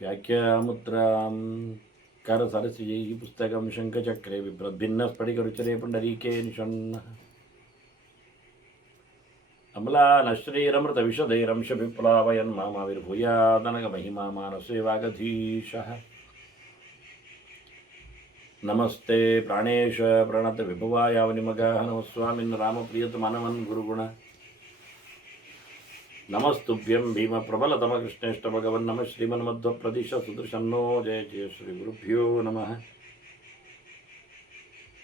ವ್ಯಾಖ್ಯಾಮುದ್ರಾಂ ಕರಸರಸಿಜೈ ಪುಸ್ತಕಂ ಶಂಖಚಕ್ರೆ ಬಿಭ್ರದ್ಭಿನ್ನ ಸ್ಫಟಿಕರುಚನೆ ಪುಂಡರೀಕೆ ನಿಷಣ್ಣಃ ಅಮಲಾನಶ್ರೀರಮೃತವಿಶದೈರಂಶಭಿಪ್ಲಾವಯನ್ ಮಾಮಾವಿರ್ಭೂಯಾದನಗ ಮಹಿಮಾ ಮಾನಸೇ ವಾಗಧೀಶಃ ನಮಸ್ತೆ ಪ್ರಾಣೇಶ ಪ್ರಣತ ವಿಭವಾಯಾವನಿಮಗಾಹ ನಮಸ್ವಾಮಿನ್ ರಾಮಪ್ರಿಯತಮನವನ್ ಗುರುಗುಣ ನಮಸ್ತುಭ್ಯಂ ಭೀಮ ಪ್ರಬಲತಮ ಕೃಷ್ಣೇಷ್ಟ ಭಗವನ್ ನಮಃ ಶ್ರೀಮನ್ಮಧ್ವಪ್ರದಿಶ ಸುದೃಶನ್ನೋ ಜಯ ಜಯ ಶ್ರೀ ಗುರುಭ್ಯೋ ನಮಃ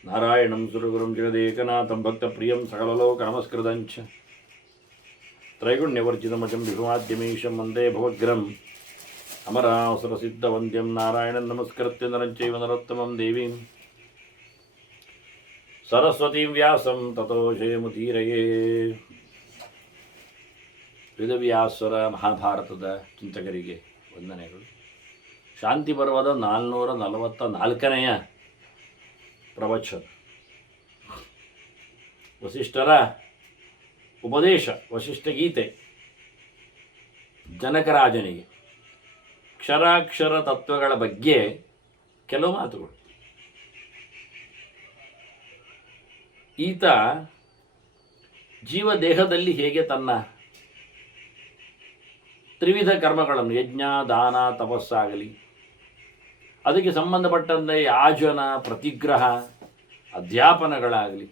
ನಾರಾಯಣಂ ಸುರಗುರುಂ ಜಗದೇಕನಾಥಂ ಭಕ್ತಪ್ರಿಯಂ ಸಕಲಲೋಕ ನಮಸ್ಕೃತಂಚ ತ್ರೈಗುಣ್ಯವರ್ಜಿತಮಜಂ ವಿಭವಾದ್ಯಮೀಶಂ ವಂದೇ ಭವಗ್ರಂ ಅಮರಾವಸರಸಿದ್ಧವಂದ್ಯಂ ನಾರಾಯಣಂ ನಮಸ್ಕೃತ್ಯ ನರಂಚೈವ ನರೋತ್ತಮಂ ದೇವೀಂ ಸರಸ್ವತೀಂ ವ್ಯಾಸಂ ತತೋ ಜಯಮುದೀರಯೇ. ವೇದವ್ಯಾಸರ ಮಹಾಭಾರತದ ಚಿಂತಕರಿಗೆ ವಂದನೆಗಳು. ಶಾಂತಿ ಪರ್ವದ 444ನೆಯ ಪ್ರವಚನ. ವಸಿಷ್ಠರ ಉಪದೇಶ, ವಸಿಷ್ಠ ಗೀತೆ ಜನಕರಾಜನಿಗೆ ಕ್ಷರಾಕ್ಷರ ತತ್ವಗಳ ಬಗ್ಗೆ ಕೆಲವು ಮಾತುಗಳು. ಈತ ಜೀವದೇಹದಲ್ಲಿ ಹೇಗೆ ತನ್ನ ತ್ರಿವಿಧ ಕರ್ಮಗಳನ್ನು, ಯಜ್ಞ, ದಾನ, ತಪಸ್ಸಾಗಲಿ, ಅದಕ್ಕೆ ಸಂಬಂಧಪಟ್ಟಂತೆ ಯಾಜನ, ಪ್ರತಿಗ್ರಹ, ಅಧ್ಯಾಪನಗಳಾಗಲಿ,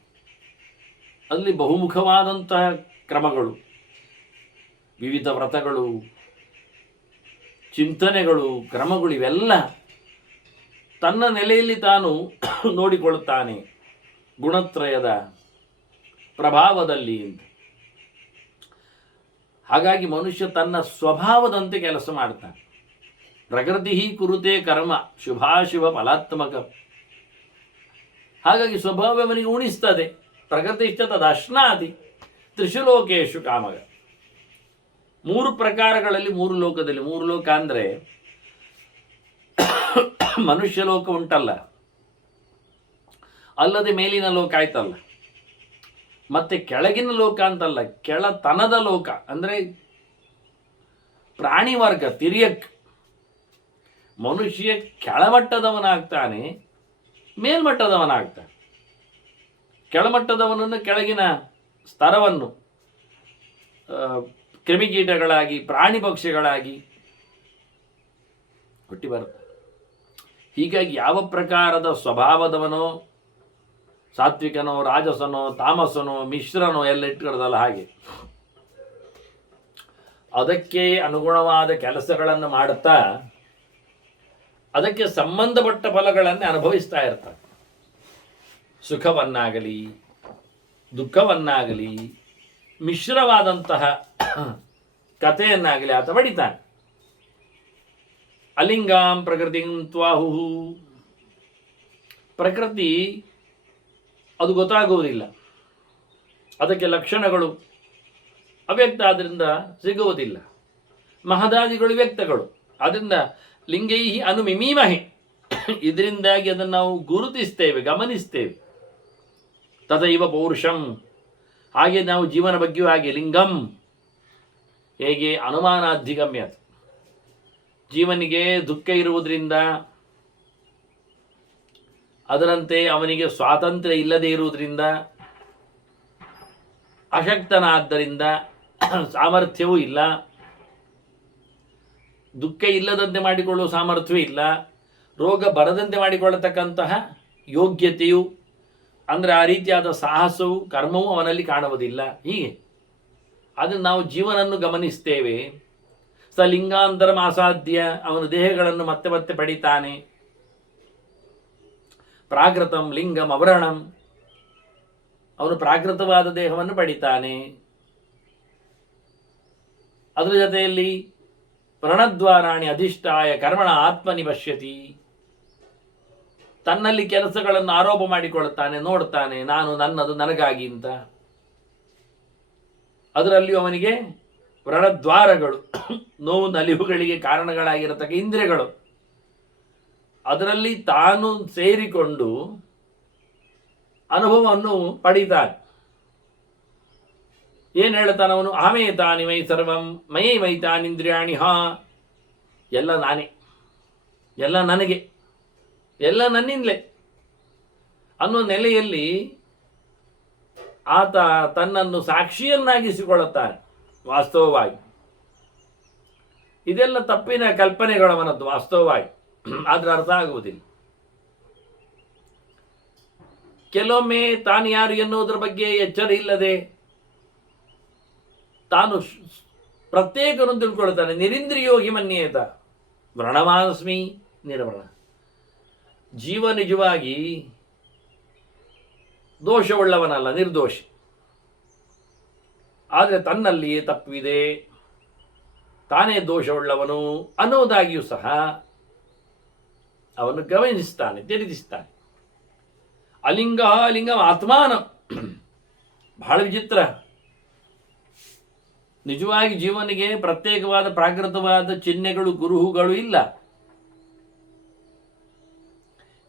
ಅಲ್ಲಿ ಬಹುಮುಖವಾದಂತಹ ಕ್ರಮಗಳು, ವಿವಿಧ ವ್ರತಗಳು, ಚಿಂತನೆಗಳು, ಕ್ರಮಗಳು, ಇವೆಲ್ಲ ತನ್ನ ನೆಲೆಯಲ್ಲಿ ತಾನು ನೋಡಿಕೊಳ್ಳುತ್ತಾನೆ ಗುಣತ್ರಯದ ಪ್ರಭಾವದಲ್ಲಿ ಅಂತ. ಹಾಗಾಗಿ ಮನುಷ್ಯ ತನ್ನ ಸ್ವಭಾವದಂತೆ ಕೆಲಸ ಮಾಡ್ತಾನೆ. ಪ್ರಕೃತಿ ಕುರುತೆ ಕರ್ಮ ಶುಭಾಶುಭ ಫಲಾತ್ಮಕ. ಹಾಗಾಗಿ ಸ್ವಭಾವವನಿಗೆ ಉಣಿಸ್ತದೆ. ಪ್ರಕೃತಿ ಇಷ್ಟ ತದಶ್ನಾದಿ ತ್ರಿಷು ಲೋಕೇಶು ಕಾಮಗ. 3 ಪ್ರಕಾರಗಳಲ್ಲಿ 3 ಲೋಕದಲ್ಲಿ, 3 ಲೋಕ ಅಂದರೆ ಮನುಷ್ಯ ಲೋಕ ಉಂಟಲ್ಲ, ಅಲ್ಲದೆ ಮೇಲಿನ ಲೋಕ ಆಯ್ತಲ್ಲ, ಮತ್ತೆ ಕೆಳಗಿನ ಲೋಕ ಅಂತಲ್ಲ, ಕೆಳತನದ ಲೋಕ ಅಂದರೆ ಪ್ರಾಣಿ ವರ್ಗ, ತಿರ್ಯಕ್. ಮನುಷ್ಯ ಕೆಳಮಟ್ಟದವನಾಗ್ತಾನೆ, ಮೇಲ್ಮಟ್ಟದವನಾಗ್ತಾನೆ. ಕೆಳಮಟ್ಟದವನನ್ನು ಕೆಳಗಿನ ಸ್ತರವನ್ನು ಕ್ರಿಮಿಕೀಟಗಳಾಗಿ, ಪ್ರಾಣಿ ಪಕ್ಷಿಗಳಾಗಿ ಹುಟ್ಟಿ ಬರುತ್ತೆ. ಹೀಗಾಗಿ ಯಾವ ಪ್ರಕಾರದ ಸ್ವಭಾವದವನೋ, ಸಾತ್ವಿಕನೋ, ರಾಜಸನೋ, ತಾಮಸನೋ, ಮಿಶ್ರನೋ ಎಲ್ಲ ಇಟ್ಕೊಳ್ಳೋದಲ್ಲ, ಹಾಗೆ ಅದಕ್ಕೆ ಅನುಗುಣವಾದ ಕೆಲಸಗಳನ್ನು ಮಾಡುತ್ತಾ ಅದಕ್ಕೆ ಸಂಬಂಧಪಟ್ಟ ಫಲಗಳನ್ನು ಅನುಭವಿಸ್ತಾ ಇರ್ತಾರೆ. ಸುಖವನ್ನಾಗಲಿ ದುಃಖವನ್ನಾಗಲಿ ಮಿಶ್ರವಾದಂತಹ ಕಥೆಯನ್ನಾಗಲಿ ಆತ ಪಡಿತಾನೆ. ಅಲಿಂಗಾಂ ಪ್ರಕೃತಿಂ ತ್ವಾಹು. ಪ್ರಕೃತಿ ಅದು ಗೊತ್ತಾಗುವುದಿಲ್ಲ, ಅದಕ್ಕೆ ಲಕ್ಷಣಗಳು ಅವ್ಯಕ್ತ ಆದ್ದರಿಂದ ಸಿಗುವುದಿಲ್ಲ. ಮಹದಾದಿಗಳು ವ್ಯಕ್ತಗಳು, ಆದ್ದರಿಂದ ಲಿಂಗೈಹಿ ಅನುಮಿಮೀಮಹೆ. ಇದರಿಂದಾಗಿ ಅದನ್ನು ನಾವು ಗುರುತಿಸ್ತೇವೆ, ಗಮನಿಸ್ತೇವೆ. ತಥೈವ ಪೌರುಷಂ. ಹಾಗೆ ನಾವು ಜೀವನ ಬಗ್ಗೆಯೂ ಹಾಗೆ ಲಿಂಗಂ. ಹೇಗೆ ಅನುಮಾನಾಧಿಗಮ್ಯ, ಜೀವನಿಗೆ ದುಃಖ ಇರುವುದರಿಂದ, ಅದರಂತೆ ಅವನಿಗೆ ಸ್ವಾತಂತ್ರ್ಯ ಇಲ್ಲದೆ ಇರುವುದರಿಂದ, ಅಶಕ್ತನಾದ್ದರಿಂದ, ಸಾಮರ್ಥ್ಯವೂ ಇಲ್ಲ, ದುಃಖ ಇಲ್ಲದಂತೆ ಮಾಡಿಕೊಳ್ಳುವ ಸಾಮರ್ಥ್ಯವೂ ಇಲ್ಲ, ರೋಗ ಬರದಂತೆ ಮಾಡಿಕೊಳ್ಳತಕ್ಕಂತಹ ಯೋಗ್ಯತೆಯು ಅಂದರೆ ಆ ರೀತಿಯಾದ ಸಾಹಸವು, ಕರ್ಮವೂ ಅವನಲ್ಲಿ ಕಾಣುವುದಿಲ್ಲ. ಹೀಗೆ ಅದನ್ನು ನಾವು ಜೀವನನ್ನು ಗಮನಿಸ್ತೇವೆ. ಸ ಲಿಂಗಾಂತರಂ ಅಸಾಧ್ಯ. ಅವನ ದೇಹಗಳನ್ನು ಮತ್ತೆ ಮತ್ತೆ ಪಡಿತಾನೆ. ಪ್ರಾಕೃತಂ ಲಿಂಗಂ ಅವರಣಂ. ಅವನು ಪ್ರಾಕೃತವಾದ ದೇಹವನ್ನು ಪಡಿತಾನೆ. ಅದರ ಜೊತೆಯಲ್ಲಿ ಪ್ರಣದ್ವಾರಾಣಿ ಅಧಿಷ್ಠಾಯ ಕರ್ಮಣ ಆತ್ಮನಿ ಪಶ್ಯತಿ. ತನ್ನಲ್ಲಿ ಕೆಲಸಗಳನ್ನು ಆರೋಪ ಮಾಡಿಕೊಳ್ಳುತ್ತಾನೆ, ನೋಡ್ತಾನೆ, ನಾನು ನನ್ನದು ನನಗಾಗಿ ಅಂತ. ಅದರಲ್ಲಿಯೂ ಅವನಿಗೆ ವ್ರಣದ್ವಾರಗಳು, ನೋವು ನಲಿವುಗಳಿಗೆ ಕಾರಣಗಳಾಗಿರತಕ್ಕ ಇಂದ್ರಿಯಗಳು, ಅದರಲ್ಲಿ ತಾನು ಸೇರಿಕೊಂಡು ಅನುಭವವನ್ನು ಪಡೀತಾನೆ. ಏನು ಹೇಳ್ತಾನೆ ಅವನು? ಅಹಮೇತಾನಿ ಮೈ ಸರ್ವಂ ಮಯೇ ಮೈತಾನಿಂದ್ರಿಯಾಣಿ ಹಾ, ಎಲ್ಲ ನಾನೇ, ಎಲ್ಲ ನನಗೆ, ಎಲ್ಲ ನನ್ನಿಂದಲೇ ಅನ್ನೋ ನೆಲೆಯಲ್ಲಿ ಆತ ತನ್ನನ್ನು ಸಾಕ್ಷಿಯನ್ನಾಗಿಸಿಕೊಳ್ಳುತ್ತಾನೆ. ವಾಸ್ತವವಾಗಿ ಇದೆಲ್ಲ ತಪ್ಪಿನ ಕಲ್ಪನೆಗಳವನದ್ದು ವಾಸ್ತವವಾಗಿ, ಆದರೆ ಅರ್ಥ ಆಗುವುದಿಲ್ಲ. ಕೆಲವೊಮ್ಮೆ ತಾನು ಯಾರು ಎನ್ನುವುದರ ಬಗ್ಗೆ ಎಚ್ಚರ ಇಲ್ಲದೆ ತಾನು ಪ್ರತ್ಯೇಕನು ತಿಳ್ಕೊಳ್ತಾನೆ. ನಿರಿಂದ್ರಿಯೋಗಿ ಮನ್ಯೇತ ವ್ರಣಮಾಸ್ಮಿ ನಿರ್ವಣ. ಜೀವ ನಿಜವಾಗಿ ದೋಷವುಳ್ಳವನಲ್ಲ, ನಿರ್ದೋಷಿ. ಆದರೆ ತನ್ನಲ್ಲಿಯೇ ತಪ್ಪಿದೆ, ತಾನೇ ದೋಷವುಳ್ಳವನು ಅನ್ನೋದಾಗಿಯೂ ಸಹ ಅವನು ಗಮನಿಸ್ತಾನೆ, ತಿಳಿದಿಸ್ತಾನೆ. ಅಲಿಂಗ ಲಿಂಗ ಆತ್ಮಾನ. ಬಹಳ ವಿಚಿತ್ರ. ನಿಜವಾಗಿ ಜೀವನಿಗೆ ಪ್ರತ್ಯೇಕವಾದ ಪ್ರಾಕೃತವಾದ ಚಿಹ್ನೆಗಳು ಗುರುಹುಗಳು ಇಲ್ಲ.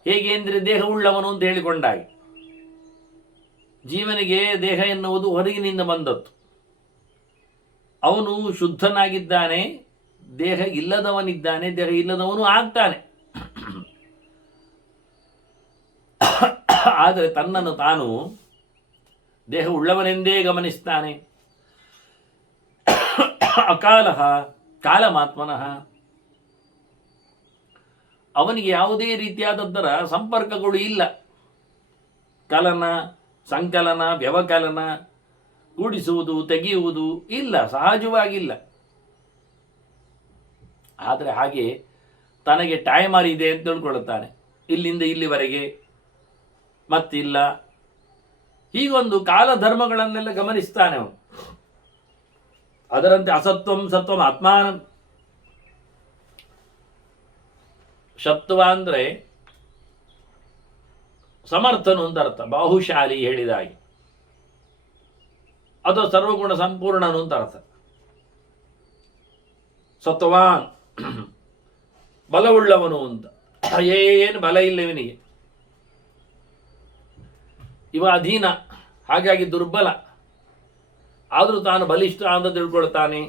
ಹೇಗೆ ಅಂದರೆ ದೇಹವುಳ್ಳವನು ಅಂತ ಹೇಳಿಕೊಂಡಾಗ ಜೀವನಿಗೆ ದೇಹ ಎನ್ನುವುದು ಹೊರಗಿನಿಂದ ಬಂದದ್ದು. ಅವನು ಶುದ್ಧನಾಗಿದ್ದಾನೆ, ದೇಹ ಇಲ್ಲದವನಿದ್ದಾನೆ, ದೇಹ ಇಲ್ಲದವನು ಆಗ್ತಾನೆ. ಆದರೆ ತನ್ನನ್ನು ತಾನು ದೇಹ ಉಳ್ಳವನೆಂದೇ ಗಮನಿಸ್ತಾನೆ. ಅಕಾಲ ಕಾಲಮಾತ್ಮನಃ. ಅವನಿಗೆ ಯಾವುದೇ ರೀತಿಯಾದದ್ದರ ಸಂಪರ್ಕಗಳು ಇಲ್ಲ. ಕಲನ, ಸಂಕಲನ, ವ್ಯವಕಲನ, ಕೂಡಿಸುವುದು, ತೆಗೆಯುವುದು ಇಲ್ಲ, ಸಹಜವಾಗಿಲ್ಲ. ಆದರೆ ಹಾಗೆ ತನಗೆ ಟೈಮರ್ ಇದೆ ಅಂತ ತಿಳ್ಕೊಳ್ಳುತ್ತಾನೆ, ಇಲ್ಲಿಂದ ಇಲ್ಲಿವರೆಗೆ, ಮತ್ತಿಲ್ಲ. ಹೀಗೊಂದು ಕಾಲಧರ್ಮಗಳನ್ನೆಲ್ಲ ಗಮನಿಸ್ತಾನೆ ಅವನು. ಅದರಂತೆ ಅಸತ್ವಂ ಸತ್ವಂ ಆತ್ಮಾನಂ. ಸತ್ವ ಅಂದರೆ ಸಮರ್ಥನು ಅಂತ ಅರ್ಥ, ಬಾಹುಶಾಲಿ ಹೇಳಿದಾಗೆ. ಅದು ಸರ್ವಗುಣ ಸಂಪೂರ್ಣನು ಅಂತ ಅರ್ಥ. ಸತ್ವಾನ್ ಬಲವುಳ್ಳವನು ಅಂತ. ಏನು ಬಲ ಇಲ್ಲ ಇವನಿಗೆ, ಇವ ಅಧೀನ, ಹಾಗಾಗಿ ದುರ್ಬಲ. ಆದರೂ ತಾನು ಬಲಿಷ್ಠ ಅಂತ ತಿಳ್ಕೊಳ್ತಾನೆ,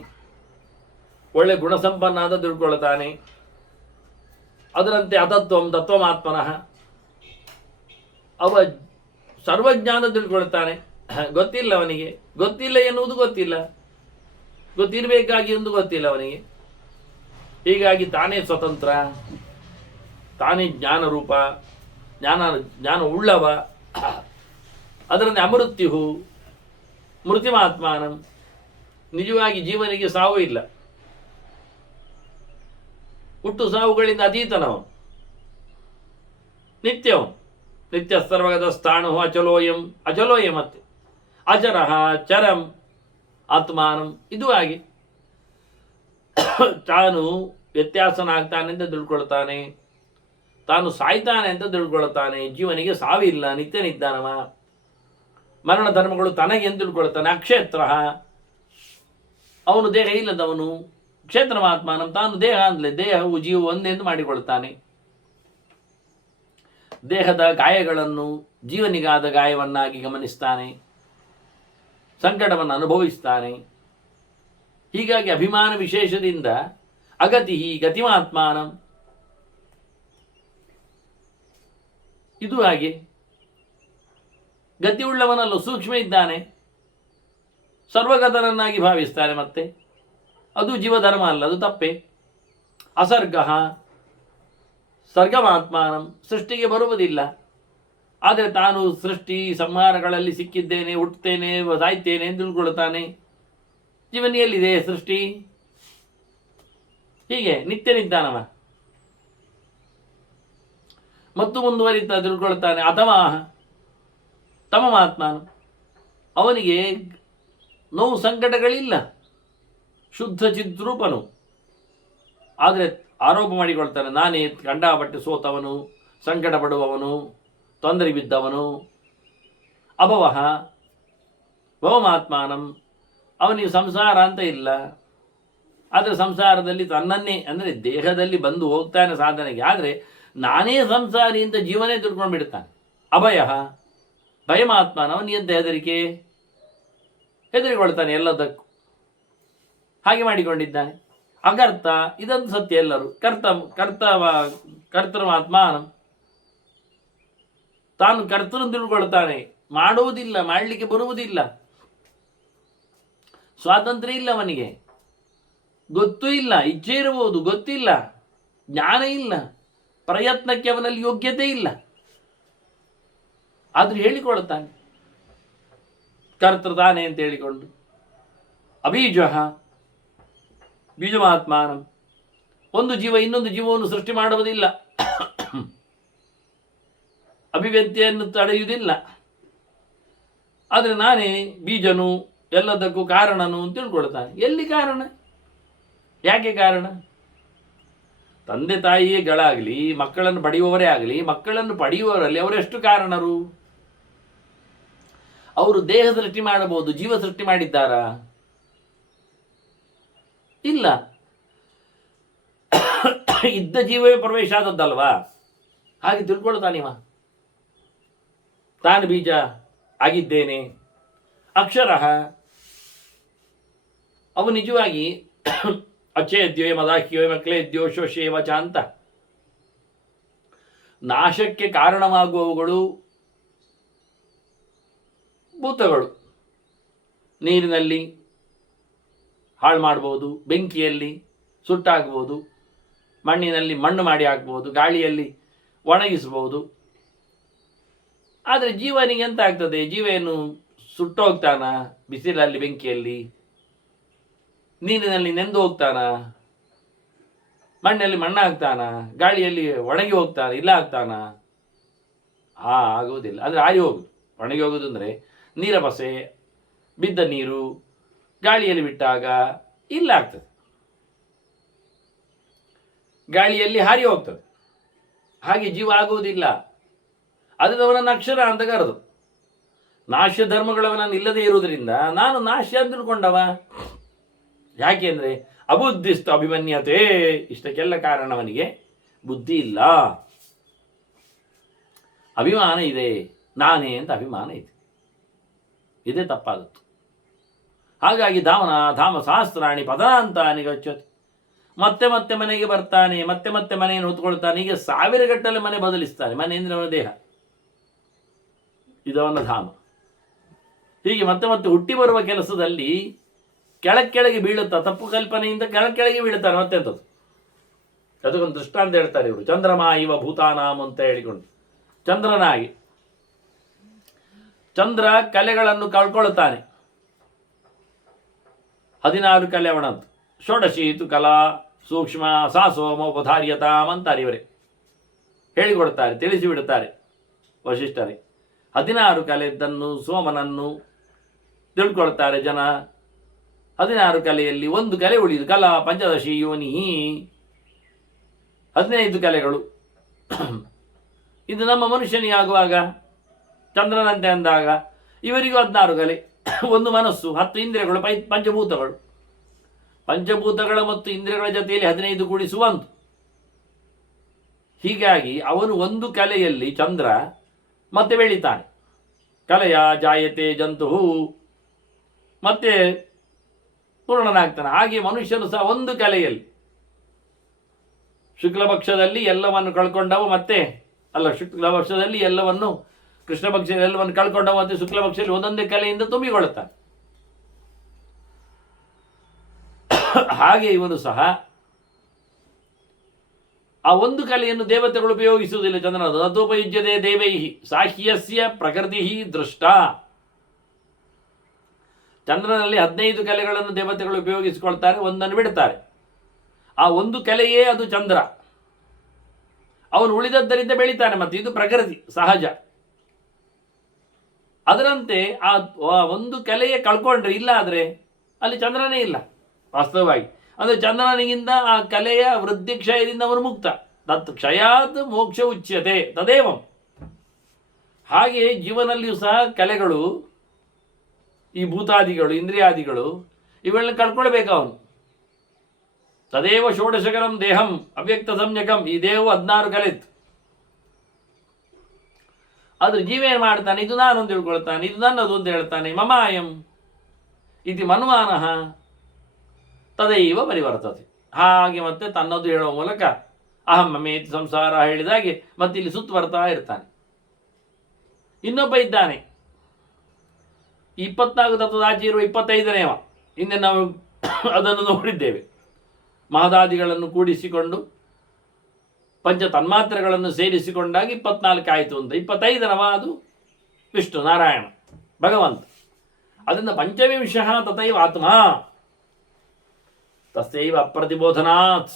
ಒಳ್ಳೆ ಗುಣಸಂಪನ್ನ ಅಂತ ತಿಳ್ಕೊಳ್ತಾನೆ. ಅದರಂತೆ ಅತತ್ವಂ ತತ್ವಮಾತ್ಮನಃ. ಅವ ಸರ್ವಜ್ಞ ಅಂತ ತಿಳ್ಕೊಳ್ತಾನೆ. ಗೊತ್ತಿಲ್ಲ ಅವನಿಗೆ, ಗೊತ್ತಿಲ್ಲ ಎನ್ನುವುದು ಗೊತ್ತಿಲ್ಲ, ಗೊತ್ತಿರಬೇಕಾಗಿ ಎಂದು ಗೊತ್ತಿಲ್ಲ ಅವನಿಗೆ. ಹೀಗಾಗಿ ತಾನೇ ಸ್ವತಂತ್ರ, ತಾನೇ ಜ್ಞಾನರೂಪ, ಜ್ಞಾನ ಉಳ್ಳವ. ಅದರಂತೆ ಅಮೃತ್ಯು ಮೃತ್ಯುಮಾತ್ಮಾನಂ. ನಿಜವಾಗಿ ಜೀವನಿಗೆ ಸಾವು ಇಲ್ಲ, ಹುಟ್ಟು ಸಾವುಗಳಿಂದ ಅತೀತನವನು, ನಿತ್ಯವನು. ನಿತ್ಯ ಸರ್ವಗತ ಸ್ಥಾಣು ಅಚಲೋಯಂ, ಅಚಲೋಯಂ ಮತ್ತೆ ಅಚರಃ ಚರಂ ಆತ್ಮಾನಂ. ಇದು ಹಾಗೆ ತಾನು ವ್ಯತ್ಯಾಸನಾಗ್ತಾನೆ ಅಂತ ತಿಳ್ಕೊಳ್ತಾನೆ, ತಾನು ಸಾಯ್ತಾನೆ ಅಂತ ತಿಳ್ಕೊಳ್ತಾನೆ. ಜೀವನಿಗೆ ಸಾವಿಲ್ಲ, ನಿತ್ಯನಿದ್ದಾನವ. ಮರಣ ಧರ್ಮಗಳು ತನಗೆ ಎಂದು ತಿಳ್ಕೊಳ್ತಾನೆ. ಅಕ್ಷೇತ್ರ, ಅವನು ದೇಹ ಇಲ್ಲದವನು. ಕ್ಷೇತ್ರಮಾತ್ಮಾನಂ, ತಾನು ದೇಹ ಅಂದ್ಲೆ ದೇಹವು ಜೀವ ಒಂದೆಂದು ಮಾಡಿಕೊಳ್ತಾನೆ. ದೇಹದ ಗಾಯಗಳನ್ನು ಜೀವನಿಗಾದ ಗಾಯವನ್ನಾಗಿ ಗಮನಿಸ್ತಾನೆ, ಸಂಕಟವನ್ನು ಅನುಭವಿಸ್ತಾನೆ. ಹೀಗಾಗಿ ಅಭಿಮಾನ ವಿಶೇಷದಿಂದ ಅಗತಿ ಗತಿಮಾತ್ಮಾನಂ. ಇದು ಹಾಗೆ ಗತಿಯುಳ್ಳವನಲ್ಲೂ ಸೂಕ್ಷ್ಮ ಇದ್ದಾನೆ, ಸರ್ವಗತನನ್ನಾಗಿ ಭಾವಿಸ್ತಾನೆ. ಮತ್ತೆ ಅದು ಜೀವಧರ್ಮ ಅಲ್ಲ, ಅದು ತಪ್ಪೆ. ಅಸರ್ಗ ಸರ್ಗಮಾತ್ಮಾನಂ, ಸೃಷ್ಟಿಗೆ ಬರುವುದಿಲ್ಲ. ಆದರೆ ತಾನು ಸೃಷ್ಟಿ ಸಂಹಾರಗಳಲ್ಲಿ ಸಿಕ್ಕಿದ್ದೇನೆ, ಹುಟ್ಟುತ್ತೇನೆ, ಸಾಯ್ತೇನೆ ಎಂದು ತಿಳ್ಕೊಳ್ತಾನೆ. ಜೀವನಿಯಲ್ಲಿದೆ ಸೃಷ್ಟಿ. ಹೀಗೆ ನಿತ್ಯನಿದ್ದಾನವ. ಮತ್ತು ಮುಂದುವರಿತಾ ತಿಳ್ಕೊಳ್ತಾನೆ. ಅಥವಾ ತಮಮಾತ್ಮಾನ, ಅವನಿಗೆ ನೋವು ಸಂಕಟಗಳಿಲ್ಲ, ಶುದ್ಧ ಚಿದ್ರೂಪನು. ಆದರೆ ಆರೋಪ ಮಾಡಿಕೊಳ್ತಾನೆ, ನಾನೇ ಕಂಡಾಪಟ್ಟೆ ಸೋತವನು, ಸಂಕಟ ಪಡುವವನು, ತೊಂದರೆ ಬಿದ್ದವನು. ಅಭವಃ ಭವಮಾತ್ಮಾನಂ, ಅವನಿಗೆ ಸಂಸಾರ ಅಂತ ಇಲ್ಲ. ಆದರೆ ಸಂಸಾರದಲ್ಲಿ ತನ್ನನ್ನೇ, ಅಂದರೆ ದೇಹದಲ್ಲಿ ಬಂದು ಹೋಗ್ತಾನೆ ಸಾಧನೆಗೆ. ಆದರೆ ನಾನೇ ಸಂಸಾರಿ ಅಂತ ಜೀವನೇ ತಿಳ್ಕೊಂಡು ಬಿಡ್ತಾನೆ. ಅಭಯ ಭಯಮಾತ್ಮಾನ, ಅವನಿಗೆ ಎಂತ ಹೆದರಿಕೆ? ಹೆದರಿಕೊಳ್ತಾನೆ ಎಲ್ಲದಕ್ಕೂ. ಹಾಗೆ ಮಾಡಿಕೊಂಡಿದ್ದಾನೆ. ಅಕರ್ತ ಇದೊಂದು ಸತ್ಯ. ಎಲ್ಲರೂ ಕರ್ತೃಮಾತ್ಮಾನಂ, ತಾನು ಕರ್ತೃ ತಿಳ್ಕೊಳ್ತಾನೆ. ಮಾಡುವುದಿಲ್ಲ, ಮಾಡಲಿಕ್ಕೆ ಬರುವುದಿಲ್ಲ, ಸ್ವಾತಂತ್ರ್ಯ ಇಲ್ಲ ಅವನಿಗೆ, ಗೊತ್ತೂ ಇಲ್ಲ, ಇಚ್ಛೆ ಇರಬಹುದು ಗೊತ್ತಿಲ್ಲ, ಜ್ಞಾನ ಇಲ್ಲ, ಪ್ರಯತ್ನಕ್ಕೆ ಅವನಲ್ಲಿ ಯೋಗ್ಯತೆ ಇಲ್ಲ, ಆದ್ರೂ ಹೇಳಿಕೊಳ್ಳುತ್ತಾನೆ ಕರ್ತೃತಾನೆ ಅಂತ ಹೇಳಿಕೊಂಡು. ಅಬೀಜ ಬೀಜಮಾತ್ಮಾನಂ, ಒಂದು ಜೀವ ಇನ್ನೊಂದು ಜೀವವನ್ನು ಸೃಷ್ಟಿ ಮಾಡುವುದಿಲ್ಲ, ಅಭಿವ್ಯಕ್ತಿಯನ್ನು ತಡೆಯುವುದಿಲ್ಲ. ಆದರೆ ನಾನೇ ಬೀಜನು, ಎಲ್ಲದಕ್ಕೂ ಕಾರಣನು ಅಂತ ತಿಳ್ಕೊಳ್ತಾನೆ. ಎಲ್ಲಿ ಕಾರಣ? ಯಾಕೆ ಕಾರಣ? ತಂದೆ ತಾಯಿಗಳಾಗಲಿ, ಮಕ್ಕಳನ್ನು ಪಡೆಯುವವರೇ ಆಗಲಿ, ಮಕ್ಕಳನ್ನು ಪಡೆಯುವವರಲ್ಲಿ ಅವರೆಷ್ಟು ಕಾರಣರು? ಅವರು ದೇಹ ಸೃಷ್ಟಿ ಮಾಡಬಹುದು, ಜೀವ ಸೃಷ್ಟಿ ಮಾಡಿದ್ದಾರಾ? ಇಲ್ಲ. ಇದ್ದ ಜೀವವೇ ಪ್ರವೇಶ ಆದದ್ದಲ್ವಾ? ಹಾಗೆ ತಿಳ್ಕೊಳ್ತಾನಿವ. ತಾನು ಬೀಜ ಆಗಿದ್ದೇನೆ, ಅಕ್ಷರ. ಅವು ನಿಜವಾಗಿ ಅಚೇದ್ಯೋಯ ಮದಾಹ್ಯೋಯ ಮಕ್ಲೇದ್ಯೋ ಶೋಷೇವಚ ಅಂತ ನಾಶಕ್ಕೆ ಕಾರಣವಾಗುವವುಗಳು ಭೂತಗಳು. ನೀರಿನಲ್ಲಿ ಹಾಳು ಮಾಡ್ಬೋದು, ಬೆಂಕಿಯಲ್ಲಿ ಸುಟ್ಟಾಗ್ಬೋದು, ಮಣ್ಣಿನಲ್ಲಿ ಮಣ್ಣು ಮಾಡಿ ಹಾಕ್ಬೋದು, ಗಾಳಿಯಲ್ಲಿ ಒಣಗಿಸ್ಬೋದು. ಆದರೆ ಜೀವನಿಗೆ ಎಂತ ಆಗ್ತದೆ? ಜೀವ ಏನು ಸುಟ್ಟೋಗ್ತಾನ? ಬಿಸಿಲಲ್ಲಿ, ಬೆಂಕಿಯಲ್ಲಿ, ನೀರಿನಲ್ಲಿ ನೆಂದು ಹೋಗ್ತಾನ? ಮಣ್ಣಲ್ಲಿ ಮಣ್ಣಾಗ್ತಾನ? ಗಾಳಿಯಲ್ಲಿ ಒಣಗಿ ಹೋಗ್ತಾನ? ಇಲ್ಲ ಆಗ್ತಾನ? ಆಗೋದಿಲ್ಲ. ಅಂದರೆ ಆರಿ ಹೋಗುದು. ಒಣಗಿ ಹೋಗುದು ಅಂದರೆ ನೀರ ಪಸೆ, ಬಿದ್ದ ನೀರು ಗಾಳಿಯಲ್ಲಿ ಬಿಟ್ಟಾಗ ಇಲ್ಲ ಆಗ್ತದೆ, ಗಾಳಿಯಲ್ಲಿ ಹಾರಿ ಹೋಗ್ತದೆ. ಹಾಗೆ ಜೀವ ಆಗುವುದಿಲ್ಲ. ಅದು ಅವನನ್ನು ಅಕ್ಷರ ಅಂತ ಕರೆದು. ನಾಶ ಧರ್ಮಗಳವನನ್ನು ಇಲ್ಲದೆ ಇರುವುದರಿಂದ ನಾನು ನಾಶ ಅಂತ ತಿಳ್ಕೊಂಡವ. ಯಾಕೆಂದ್ರೆ ಅಬುದ್ಧಿಸ್ತು ಅಭಿಮನ್ಯತೆ. ಇಷ್ಟಕ್ಕೆಲ್ಲ ಕಾರಣ ಅವನಿಗೆ ಬುದ್ಧಿ ಇಲ್ಲ, ಅಭಿಮಾನ ಇದೆ, ನಾನೇ ಅಂತ ಅಭಿಮಾನ ಇದೆ. ಇದೇ ತಪ್ಪಾದತ್ತು. ಹಾಗಾಗಿ ಧಾಮ ಸಹಸ್ರಾಣಿ ಪದಾಂತಾನಿ ಗಚ್ಚತಿ. ಮತ್ತೆ ಮತ್ತೆ ಮನೆಗೆ ಬರ್ತಾನೆ, ಮತ್ತೆ ಮತ್ತೆ ಮನೆಯನ್ನು ಹೊತ್ಕೊಳ್ತಾನೆ. ಹೀಗೆ 1000 ಗಟ್ಟಲೆ ಮನೆ ಬದಲಿಸ್ತಾನೆ. ಮನೆ ಅಂದ್ರೆ ಅವನ ದೇಹ, ಇದವನ ಧಾಮ. ಹೀಗೆ ಮತ್ತೆ ಮತ್ತೆ ಹುಟ್ಟಿ ಬರುವ ಕೆಲಸದಲ್ಲಿ ಕೆಳಗೆ ಬೀಳುತ್ತಾ, ತಪ್ಪು ಕಲ್ಪನೆಯಿಂದ ಕೆಳಗೆ ಬೀಳುತ್ತಾರೆ. ಮತ್ತೆಂಥದ್ದು? ಅದಕ್ಕೊಂದು ದೃಷ್ಟಾಂತ ಹೇಳ್ತಾರೆ ಇವರು. ಚಂದ್ರಮ ಇವ ಭೂತಾನಾಮ್ ಅಂತ ಹೇಳಿಕೊಂಡು, ಚಂದ್ರನಾಗಿ ಚಂದ್ರ ಕಲೆಗಳನ್ನು ಕಳ್ಕೊಳ್ತಾನೆ. 16 ಕಲೆ ಅವನದ್ದು. ಷೋಡಶೀತು ಕಲಾ ಸೂಕ್ಷ್ಮ ಸಾ ಸೋಮೋಪಧಾರ್ಯತಾಮ್ ಅಂತಾರೆ ಇವರೇ, ಹೇಳಿಕೊಡ್ತಾರೆ, ತಿಳಿಸಿಬಿಡುತ್ತಾರೆ ವಶಿಷ್ಠರೇ. 16 ಕಲೆದ್ದನ್ನು, ಸೋಮನನ್ನು ತಿಳ್ಕೊಳ್ತಾರೆ ಜನ. 16 ಕಲೆಯಲ್ಲಿ ಒಂದು ಕಲೆ ಉಳಿದು, ಕಲಾ ಪಂಚದಶಿ ಯೋನಿ, 15 ಕಲೆಗಳು. ಇದು ನಮ್ಮ ಮನುಷ್ಯನಿಗೆ ಆಗುವಾಗ, ಚಂದ್ರನಂತೆ ಅಂದಾಗ ಇವರಿಗೂ 16 ಕಲೆ, ಒಂದು ಮನಸ್ಸು, 10 ಇಂದ್ರಿಯಗಳು, ಪಂಚಭೂತಗಳು. ಪಂಚಭೂತಗಳ ಮತ್ತು ಇಂದ್ರಿಯಗಳ ಜೊತೆಯಲ್ಲಿ 15 ಕೂಡಿಸುವ 1. ಹೀಗಾಗಿ ಅವನು ಒಂದು ಕಲೆಯಲ್ಲಿ ಚಂದ್ರ ಮತ್ತೆ ಬೆಳೀತಾನೆ. ಕಲೆಯ ಜಾಯತೆ ಜಂತು, ಮತ್ತೆ ಪೂರ್ಣನಾಗ್ತಾನೆ. ಹಾಗೆ ಮನುಷ್ಯನು ಸಹ ಒಂದು ಕಲೆಯಲ್ಲಿ, ಶುಕ್ಲಪಕ್ಷದಲ್ಲಿ ಎಲ್ಲವನ್ನು ಕಳ್ಕೊಂಡವ, ಮತ್ತೆ ಅಲ್ಲ, ಶುಕ್ಲಪಕ್ಷದಲ್ಲಿ ಎಲ್ಲವನ್ನು, ಕೃಷ್ಣ ಪಕ್ಷದಲ್ಲಿ ಎಲ್ಲವನ್ನು ಕಳ್ಕೊಂಡವ, ಮತ್ತೆ ಶುಕ್ಲಪಕ್ಷದಲ್ಲಿ ಒಂದೊಂದೇ ಕಲೆಯಿಂದ ತುಂಬಿಕೊಳ್ಳುತ್ತಾನೆ. ಹಾಗೆ ಇವನು ಸಹ ಆ ಒಂದು ಕಲೆಯನ್ನು ದೇವತೆಗಳು ಉಪಯೋಗಿಸುವುದಿಲ್ಲ. ಚಂದ್ರನದು ನತೋಪಯುಜ್ಯತೆ ದೇವೈಹಿ ಸಾಹ್ಯಸ್ಯ ಪ್ರಕೃತಿ ದೃಷ್ಟ. ಚಂದ್ರನಲ್ಲಿ 15 ಕಲೆಗಳನ್ನು ದೇವತೆಗಳು ಉಪಯೋಗಿಸಿಕೊಳ್ತಾರೆ, ಒಂದನ್ನು ಬಿಡುತ್ತಾರೆ. ಆ ಒಂದು ಕಲೆಯೇ ಅದು ಚಂದ್ರ. ಅವನು ಉಳಿದದ್ದರಿಂದ ಬೆಳೀತಾನೆ. ಮತ್ತೆ ಇದು ಪ್ರಕೃತಿ ಸಹಜ. ಅದರಂತೆ ಆ ಒಂದು ಕಲೆಯೇ ಕಳ್ಕೊಂಡ್ರೆ, ಇಲ್ಲ ಆದರೆ ಅಲ್ಲಿ ಚಂದ್ರನೇ ಇಲ್ಲ ವಾಸ್ತವವಾಗಿ. ಅಂದರೆ ಚಂದ್ರನಿಗಿಂತ ಆ ಕಲೆಯ ವೃದ್ಧಿ ಕ್ಷಯದಿಂದ ಅವನು ಮುಕ್ತ. ತತ್ ಕ್ಷಯಾತ್ ಮೋಕ್ಷ ಉಚ್ಯತೆ ತದೇವಂ. ಹಾಗೆ ಜೀವನಲ್ಲಿಯೂ ಸಹ ಕಲೆಗಳು, ಈ ಭೂತಾದಿಗಳು, ಇಂದ್ರಿಯಾದಿಗಳು, ಇವೆಲ್ಲ ಕಳ್ಕೊಳ್ಬೇಕು ಅವನು. ತದೇವ ಷೋಡಶಕರಂ ದೇಹಂ ಅವ್ಯಕ್ತ ಸಂಜ್ಞಕಂ. ಈ ದೇಹವು 16 ಕಲೆತ್ತು. ಆದ್ರೆ ಜೀವ ಏನು ಮಾಡ್ತಾನೆ? ಇದು ನಾನು ಅಂತ ತಿಳ್ಕೊಳ್ತಾನೆ, ಇದು ನನ್ನದು ಅಂತ ಹೇಳ್ತಾನೆ. ಮಮಾಯಂ, ಇತಿ ಮನ್ವಾನಃ ತದೈವ ಪರಿವರ್ತತೆ. ಹಾಗೆ ಮತ್ತೆ ತನ್ನದು ಹೇಳುವ ಮೂಲಕ ಅಹಂ ಮಮೇತಿ ಸಂಸಾರ ಹೇಳಿದಾಗೆ ಮತ್ತೆ ಇಲ್ಲಿ ಸುತ್ತುವರ್ತಾ ಇರ್ತಾನೆ. ಇನ್ನೊಬ್ಬ ಇದ್ದಾನೆ, 24 ತತ್ವದ ಆಚೆ ಇರುವ 25ನೇವ. ಹಿಂದೆ ನಾವು ಅದನ್ನು ನೋಡಿದ್ದೇವೆ. ಮಹದಾದಿಗಳನ್ನು ಕೂಡಿಸಿಕೊಂಡು ಪಂಚ ತನ್ಮಾತ್ರೆಗಳನ್ನು ಸೇರಿಸಿಕೊಂಡಾಗ 24 ಆಯಿತು ಅಂತ. 25ನವ ಅದು ವಿಷ್ಣು ನಾರಾಯಣ ಭಗವಂತ. ಅದರಿಂದ ಪಂಚವಿಂಶಃ ತಥೈವ ಆತ್ಮ ತಸ್ಯೈವ ಅಪ್ರತಿಬೋಧನಾತ್.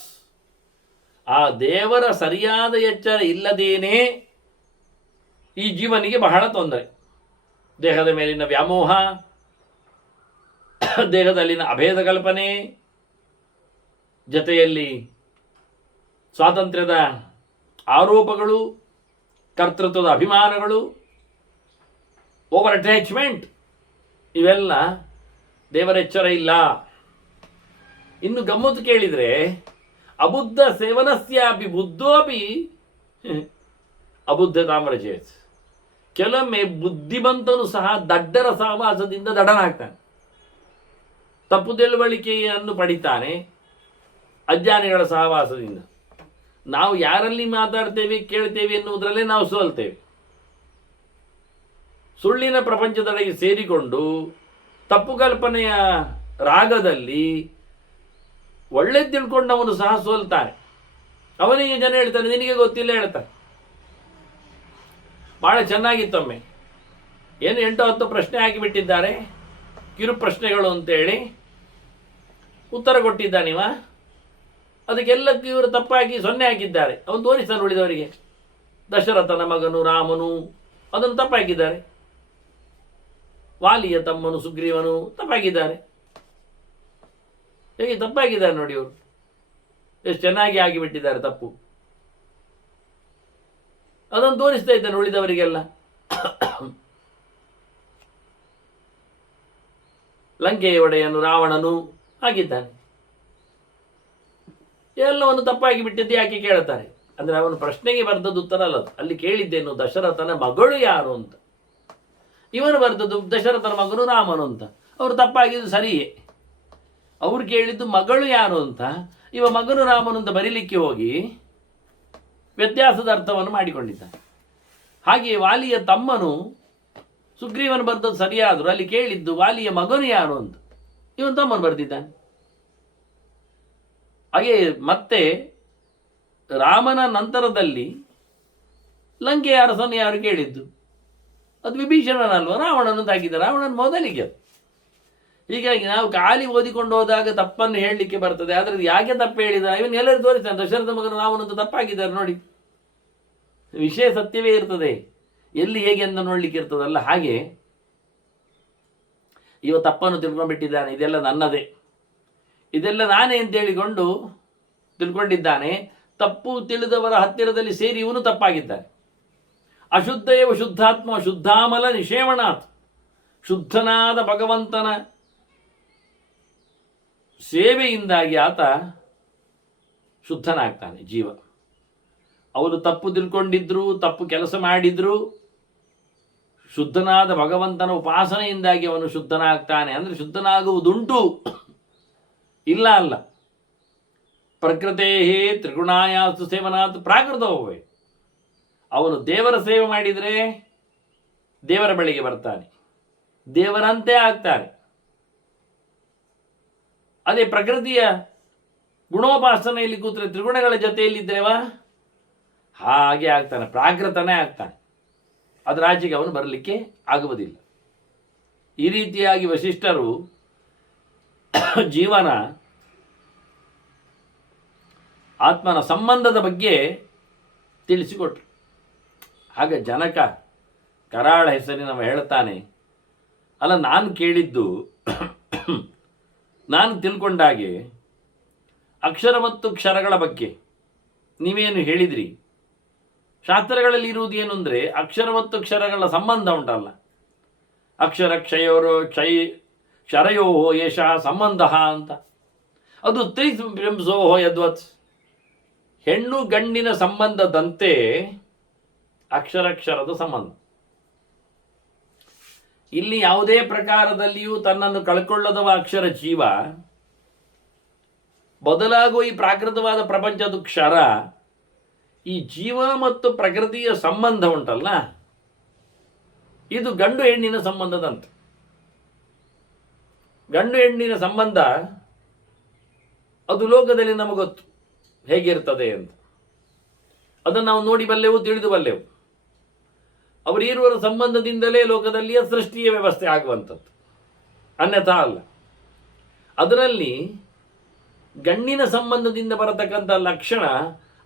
ಆ ದೇವರ ಸರಿಯಾದ ಎಚ್ಚರ ಇಲ್ಲದೇನೆ ಈ ಜೀವನಿಗೆ ಬಹಳ ತೊಂದರೆ. ದೇಹದ ಮೇಲಿನ ವ್ಯಾಮೋಹ, ದೇಹದಲ್ಲಿನ ಅಭೇದ ಕಲ್ಪನೆ, ಜೊತೆಯಲ್ಲಿ ಸ್ವಾತಂತ್ರ್ಯದ ಆರೋಪಗಳು, ಕರ್ತೃತ್ವದ ಅಭಿಮಾನಗಳು, ಓವರ್ ಅಟ್ಯಾಚ್ಮೆಂಟ್, ಇವೆಲ್ಲ ದೇವರ ಎಚ್ಚರ ಇಲ್ಲ. ಇನ್ನು ಗಮ್ಮತ್ತು ಕೇಳಿದರೆ ಅಬುದ್ಧ ಸೇವನಸ್ಯಾಪಿ ಬುದ್ಧೋಪಿ ಅಬುದ್ಧ ತಾಮ್ರಚೇತ್. ಕೆಲವೊಮ್ಮೆ ಬುದ್ಧಿವಂತನು ಸಹ ದಡ್ಡರ ಸಹವಾಸದಿಂದ ದಡನಾಗ್ತಾನೆ, ತಪ್ಪು ತಿಳುವಳಿಕೆಯನ್ನು ಪಡಿತಾನೆ ಅಜ್ಞಾನಿಗಳ ಸಹವಾಸದಿಂದ. ನಾವು ಯಾರಲ್ಲಿ ಮಾತಾಡ್ತೇವೆ ಕೇಳ್ತೇವೆ ಎನ್ನುವುದರಲ್ಲೇ ನಾವು ಸೋಲ್ತೇವೆ. ಸುಳ್ಳಿನ ಪ್ರಪಂಚದೊಳಗೆ ಸೇರಿಕೊಂಡು ತಪ್ಪು ಕಲ್ಪನೆಯ ರಾಗದಲ್ಲಿ ಒಳ್ಳೆ ತಿಳ್ಕೊಂಡವನು ಸಹ ಸೋಲ್ತಾನೆ. ಅವನಿಗೆ ಜನ ಹೇಳ್ತಾನೆ ನಿನಗೆ ಗೊತ್ತಿಲ್ಲ ಹೇಳ್ತಾನೆ. ಬಹಳ ಚೆನ್ನಾಗಿತ್ತೊಮ್ಮೆ, ಏನು 8-10 ಪ್ರಶ್ನೆ ಹಾಕಿಬಿಟ್ಟಿದ್ದಾರೆ, ಕಿರು ಪ್ರಶ್ನೆಗಳು ಅಂತೇಳಿ ಉತ್ತರ ಕೊಟ್ಟಿದ್ದಾನಿವ. ಅದಕ್ಕೆಲ್ಲಕ್ಕೂ ಇವರು ತಪ್ಪಾಗಿ 0 ಹಾಕಿದ್ದಾರೆ. ಅವನು ತೋರಿಸ್ತಾನೆ ಉಳಿದವರಿಗೆ. ದಶರಥನ ಮಗನು ರಾಮನು ಅದನ್ನು ತಪ್ಪಾಕಿದ್ದಾರೆ, ವಾಲಿಯ ತಮ್ಮನು ಸುಗ್ರೀವನು ತಪ್ಪಾಗಿದ್ದಾರೆ. ಹೇಗೆ ತಪ್ಪಾಗಿದ್ದಾರೆ ನೋಡಿ, ಅವರು ಎಷ್ಟು ಚೆನ್ನಾಗಿ ಆಗಿಬಿಟ್ಟಿದ್ದಾರೆ ತಪ್ಪು. ಅದನ್ನು ತೋರಿಸ್ತಾ ಇದ್ದಾನೆ ಉಳಿದವರಿಗೆಲ್ಲ. ಲಂಕೆಯ ಒಡೆಯನು ರಾವಣನು ಆಗಿದ್ದಾನೆ. ಎಲ್ಲವನ್ನು ತಪ್ಪಾಗಿ ಬಿಟ್ಟಿದ್ದು ಯಾಕೆ ಕೇಳ್ತಾರೆ ಅಂದರೆ ಅವನು ಪ್ರಶ್ನೆಗೆ ಬರೆದದ್ದು ಉತ್ತರ ಅಲ್ಲ. ಅಲ್ಲಿ ಕೇಳಿದ್ದೇನು ದಶರಥನ ಮಗಳು ಯಾರು ಅಂತ. ಇವನು ಬರೆದದ್ದು ದಶರಥನ ಮಗನು ರಾಮನು ಅಂತ. ಅವರು ತಪ್ಪಾಗಿದ್ದು ಸರಿಯೇ. ಅವ್ರು ಕೇಳಿದ್ದು ಮಗಳು ಯಾರು ಅಂತ, ಇವ ಮಗನು ರಾಮನು ಅಂತ ಬರೀಲಿಕ್ಕೆ ಹೋಗಿ ವ್ಯತ್ಯಾಸದ ಅರ್ಥವನ್ನು ಮಾಡಿಕೊಂಡಿದ್ದಾನೆ. ಹಾಗೆಯೇ ವಾಲಿಯ ತಮ್ಮನು ಸುಗ್ರೀವನು ಬರೆದದ್ದು ಸರಿಯಾದರೂ ಅಲ್ಲಿ ಕೇಳಿದ್ದು ವಾಲಿಯ ಮಗನು ಯಾರು ಅಂತ, ಇವನು ತಮ್ಮನು ಬರೆದಿದ್ದಾನೆ. ಹಾಗೆ ಮತ್ತೆ ರಾಮನ ನಂತರದಲ್ಲಿ ಲಂಕೆಯ ಅರಸನು ಯಾರು ಕೇಳಿದ್ದು, ಅದು ವಿಭೀಷಣನಲ್ವ, ರಾವಣನು ತಾಕಿದ್ದ. ರಾವಣನ ಮೊದಲಿಗೆ ಅದು. ಹೀಗಾಗಿ ನಾವು ಖಾಲಿ ಓದಿಕೊಂಡು ಹೋದಾಗ ತಪ್ಪನ್ನು ಹೇಳಲಿಕ್ಕೆ ಬರ್ತದೆ. ಆದರೆ ಯಾಕೆ ತಪ್ಪು ಹೇಳಿದ ಇವನು ಎಲ್ಲರೂ ತೋರಿಸ್ತಾನೆ. ದಶರಥ ಮಗನ ರಾವಣಂತ ತಪ್ಪಾಗಿದ್ದಾರೆ ನೋಡಿ. ವಿಷಯ ಸತ್ಯವೇ ಇರ್ತದೆ, ಎಲ್ಲಿ ಹೇಗೆ ಅಂತ ನೋಡ್ಲಿಕ್ಕೆ ಇರ್ತದಲ್ಲ. ಹಾಗೆ ಇವ ತಪ್ಪನ್ನು ತಿಳ್ಕೊಂಡ್ಬಿಟ್ಟಿದ್ದಾನೆ, ಇದೆಲ್ಲ ನನ್ನದೇ, ಇದೆಲ್ಲ ನಾನೇ ಅಂತ ಹೇಳಿಕೊಂಡು ತಿಳ್ಕೊಂಡಿದ್ದಾನೆ. ತಪ್ಪು ತಿಳಿದವರ ಹತ್ತಿರದಲ್ಲಿ ಸೇರಿ ಇವನು ತಪ್ಪಾಗಿದ್ದಾನೆ. ಅಶುದ್ಧ ಏವ ಶುದ್ಧಾತ್ಮ ಶುದ್ಧಾಮಲ ನಿಷೇವಣಾತ್. ಶುದ್ಧನಾದ ಭಗವಂತನ ಸೇವೆಯಿಂದಾಗಿ ಆತ ಶುದ್ಧನಾಗ್ತಾನೆ ಜೀವ. ಅವರು ತಪ್ಪು ತಿಳ್ಕೊಂಡಿದ್ರು, ತಪ್ಪು ಕೆಲಸ ಮಾಡಿದ್ರು, ಶುದ್ಧನಾದ ಭಗವಂತನ ಉಪಾಸನೆಯಿಂದಾಗಿ ಅವನು ಶುದ್ಧನಾಗ್ತಾನೆ. ಅಂದರೆ ಶುದ್ಧನಾಗುವುದುಂಟು, ಇಲ್ಲ ಅಲ್ಲ. ಪ್ರಕೃತೇ ತ್ರಿಗುಣಾಯಾಸ್ತು ಸೇವನಾತ್ ಪ್ರಾಕೃತವೇ. ಅವನು ದೇವರ ಸೇವೆ ಮಾಡಿದರೆ ದೇವರ ಬಳಿಗೆ ಬರ್ತಾನೆ, ದೇವರಂತೆ ಆಗ್ತಾನೆ. ಅದೇ ಪ್ರಕೃತಿಯ ಗುಣೋಪಾಸನೆಯಲ್ಲಿ ಕೂತ್ರೆ ತ್ರಿಗುಣಗಳ ಜೊತೆಯಲ್ಲಿದ್ದೇವ ಹಾಗೆ ಆಗ್ತಾನೆ, ಪ್ರಾಕೃತನೇ ಆಗ್ತಾನೆ. ಅದರ ಆಚೆಗೆ ಅವನು ಬರಲಿಕ್ಕೆ ಆಗುವುದಿಲ್ಲ. ಈ ರೀತಿಯಾಗಿ ವಸಿಷ್ಠರು ಜೀವನ ಆತ್ಮನ ಸಂಬಂಧದ ಬಗ್ಗೆ ತಿಳಿಸಿಕೊಟ್ರು. ಆಗ ಜನಕ ಕರಾಳ ಹೆಸರಿನವ ಹೇಳ್ತಾನೆ, ಅಲ್ಲ ನಾನು ಕೇಳಿದ್ದು, ನಾನು ತಿಳ್ಕೊಂಡಾಗೆ ಅಕ್ಷರ ಮತ್ತು ಕ್ಷರಗಳ ಬಗ್ಗೆ ನೀವೇನು ಹೇಳಿದ್ರಿ, ಶಾಸ್ತ್ರಗಳಲ್ಲಿ ಇರುವುದು ಏನು ಅಂದರೆ ಅಕ್ಷರ ಮತ್ತು ಕ್ಷರಗಳ ಸಂಬಂಧ ಉಂಟಲ್ಲ, ಅಕ್ಷರ ಕ್ಷರಯೋ ಯಶ ಸಂಬಂಧ ಅಂತ. ಅದು ತ್ರಿಬಿಂಸೋ ಯದ್ವತ್. ಹೆಣ್ಣು ಗಂಡಿನ ಸಂಬಂಧದಂತೆ ಅಕ್ಷರಕ್ಷರದ ಸಂಬಂಧ. ಇಲ್ಲಿ ಯಾವುದೇ ಪ್ರಕಾರದಲ್ಲಿಯೂ ತನ್ನನ್ನು ಕಳ್ಕೊಳ್ಳದವ ಅಕ್ಷರ ಜೀವ, ಬದಲಾಗುವ ಈ ಪ್ರಾಕೃತವಾದ ಪ್ರಪಂಚದ ಕ್ಷರ, ಈ ಜೀವ ಮತ್ತು ಪ್ರಕೃತಿಯ ಸಂಬಂಧ ಉಂಟಲ್ಲ, ಇದು ಗಂಡು ಹೆಣ್ಣಿನ ಸಂಬಂಧದಂತೆ. ಗಂಡು ಹೆಣ್ಣಿನ ಸಂಬಂಧ ಅದು ಲೋಕದಲ್ಲಿ ನಮಗೊತ್ತು ಹೇಗಿರ್ತದೆ ಅಂತ. ಅದನ್ನು ನಾವು ನೋಡಿ ಬಲ್ಲೆವು, ತಿಳಿದು ಬಲ್ಲೆವು. ಅವರಿರುವರ ಸಂಬಂಧದಿಂದಲೇ ಲೋಕದಲ್ಲಿಯ ಸೃಷ್ಟಿಯ ವ್ಯವಸ್ಥೆ ಆಗುವಂಥದ್ದು, ಅನ್ಯಥಾ ಅಲ್ಲ. ಅದರಲ್ಲಿ ಗಣ್ಣಿನ ಸಂಬಂಧದಿಂದ ಬರತಕ್ಕಂಥ ಲಕ್ಷಣ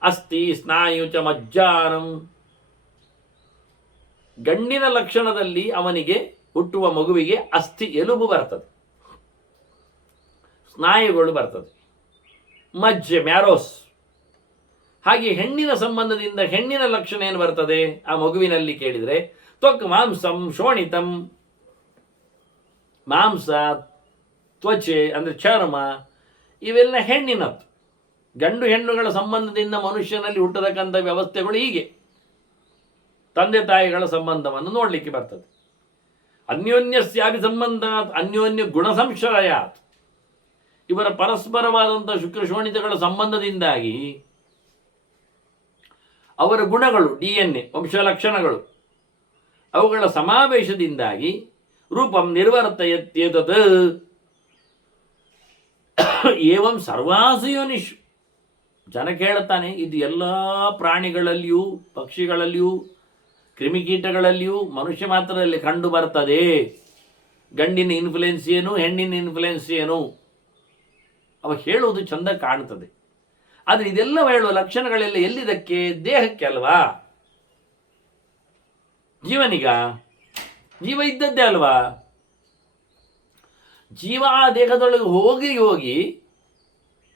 ಅಸ್ಥಿ ಸ್ನಾಯು ಚ ಮಜ್ಜಾನಂ. ಗಣ್ಣಿನ ಲಕ್ಷಣದಲ್ಲಿ ಅವನಿಗೆ ಹುಟ್ಟುವ ಮಗುವಿಗೆ ಅಸ್ಥಿ ಎಲುಬು ಬರ್ತದೆ, ಸ್ನಾಯುಗಳು ಬರ್ತದೆ, ಮಜ್ಜೆ ಮ್ಯಾರೋಸ್. ಹಾಗೆ ಹೆಣ್ಣಿನ ಸಂಬಂಧದಿಂದ ಹೆಣ್ಣಿನ ಲಕ್ಷಣ ಏನು ಬರ್ತದೆ ಆ ಮಗುವಿನಲ್ಲಿ ಕೇಳಿದರೆ, ತ್ವಕ್ ಮಾಂಸಂ ಶೋಣಿತಂ, ಮಾಂಸ, ತ್ವಚೆ ಅಂದರೆ ಚರ್ಮ, ಇವೆಲ್ಲ ಹೆಣ್ಣಿನದ್ದು. ಗಂಡು ಹೆಣ್ಣುಗಳ ಸಂಬಂಧದಿಂದ ಮನುಷ್ಯನಲ್ಲಿ ಹುಟ್ಟತಕ್ಕಂಥ ವ್ಯವಸ್ಥೆಗಳು ಹೀಗೆ ತಂದೆ ತಾಯಿಗಳ ಸಂಬಂಧವನ್ನು ನೋಡಲಿಕ್ಕೆ ಬರ್ತದೆ. ಅನ್ಯೋನ್ಯಸ್ಯಾಭಿ ಸಂಬಂಧ ಅನ್ಯೋನ್ಯ ಗುಣ ಸಂಶ್ರಯಾತ್. ಇವರ ಪರಸ್ಪರವಾದಂಥ ಶುಕ್ರ ಶೋಣಿತಗಳ ಸಂಬಂಧದಿಂದಾಗಿ ಅವರ ಗುಣಗಳು, DNA ವಂಶ ಲಕ್ಷಣಗಳು, ಅವುಗಳ ಸಮಾವೇಶದಿಂದಾಗಿ ರೂಪಂ ನಿರ್ವರ್ತಯತ್ಯೇತತ್ ಏವಂ ಸರ್ವಾಸು ಯೋನಿಷು. ಜನ ಕೇಳುತ್ತಾನೆ, ಇದು ಎಲ್ಲ ಪ್ರಾಣಿಗಳಲ್ಲಿಯೂ ಪಕ್ಷಿಗಳಲ್ಲಿಯೂ ಕ್ರಿಮಿಕೀಟಗಳಲ್ಲಿಯೂ ಮನುಷ್ಯ ಮಾತ್ರದಲ್ಲಿ ಕಂಡು ಬರ್ತದೆ. ಗಂಡಿನ ಇನ್ಫ್ಲುಯೆನ್ಸ್ ಏನು, ಹೆಣ್ಣಿನ ಇನ್ಫ್ಲುಯೆನ್ಸ್ ಏನು? ಅವ ಹೇಳುವುದು ಚಂದ ಕಾಣ್ತದೆ, ಆದರೆ ಇದೆಲ್ಲ ಹೇಳುವ ಲಕ್ಷಣಗಳೆಲ್ಲ ಎಲ್ಲಿದಕ್ಕೆ? ದೇಹಕ್ಕೆ ಅಲ್ವಾ? ಜೀವನಿಗ ಜೀವ ಇದ್ದದ್ದೇ ಅಲ್ವಾ? ಜೀವ ಆ ದೇಹದೊಳಗೆ ಹೋಗಿ ಹೋಗಿ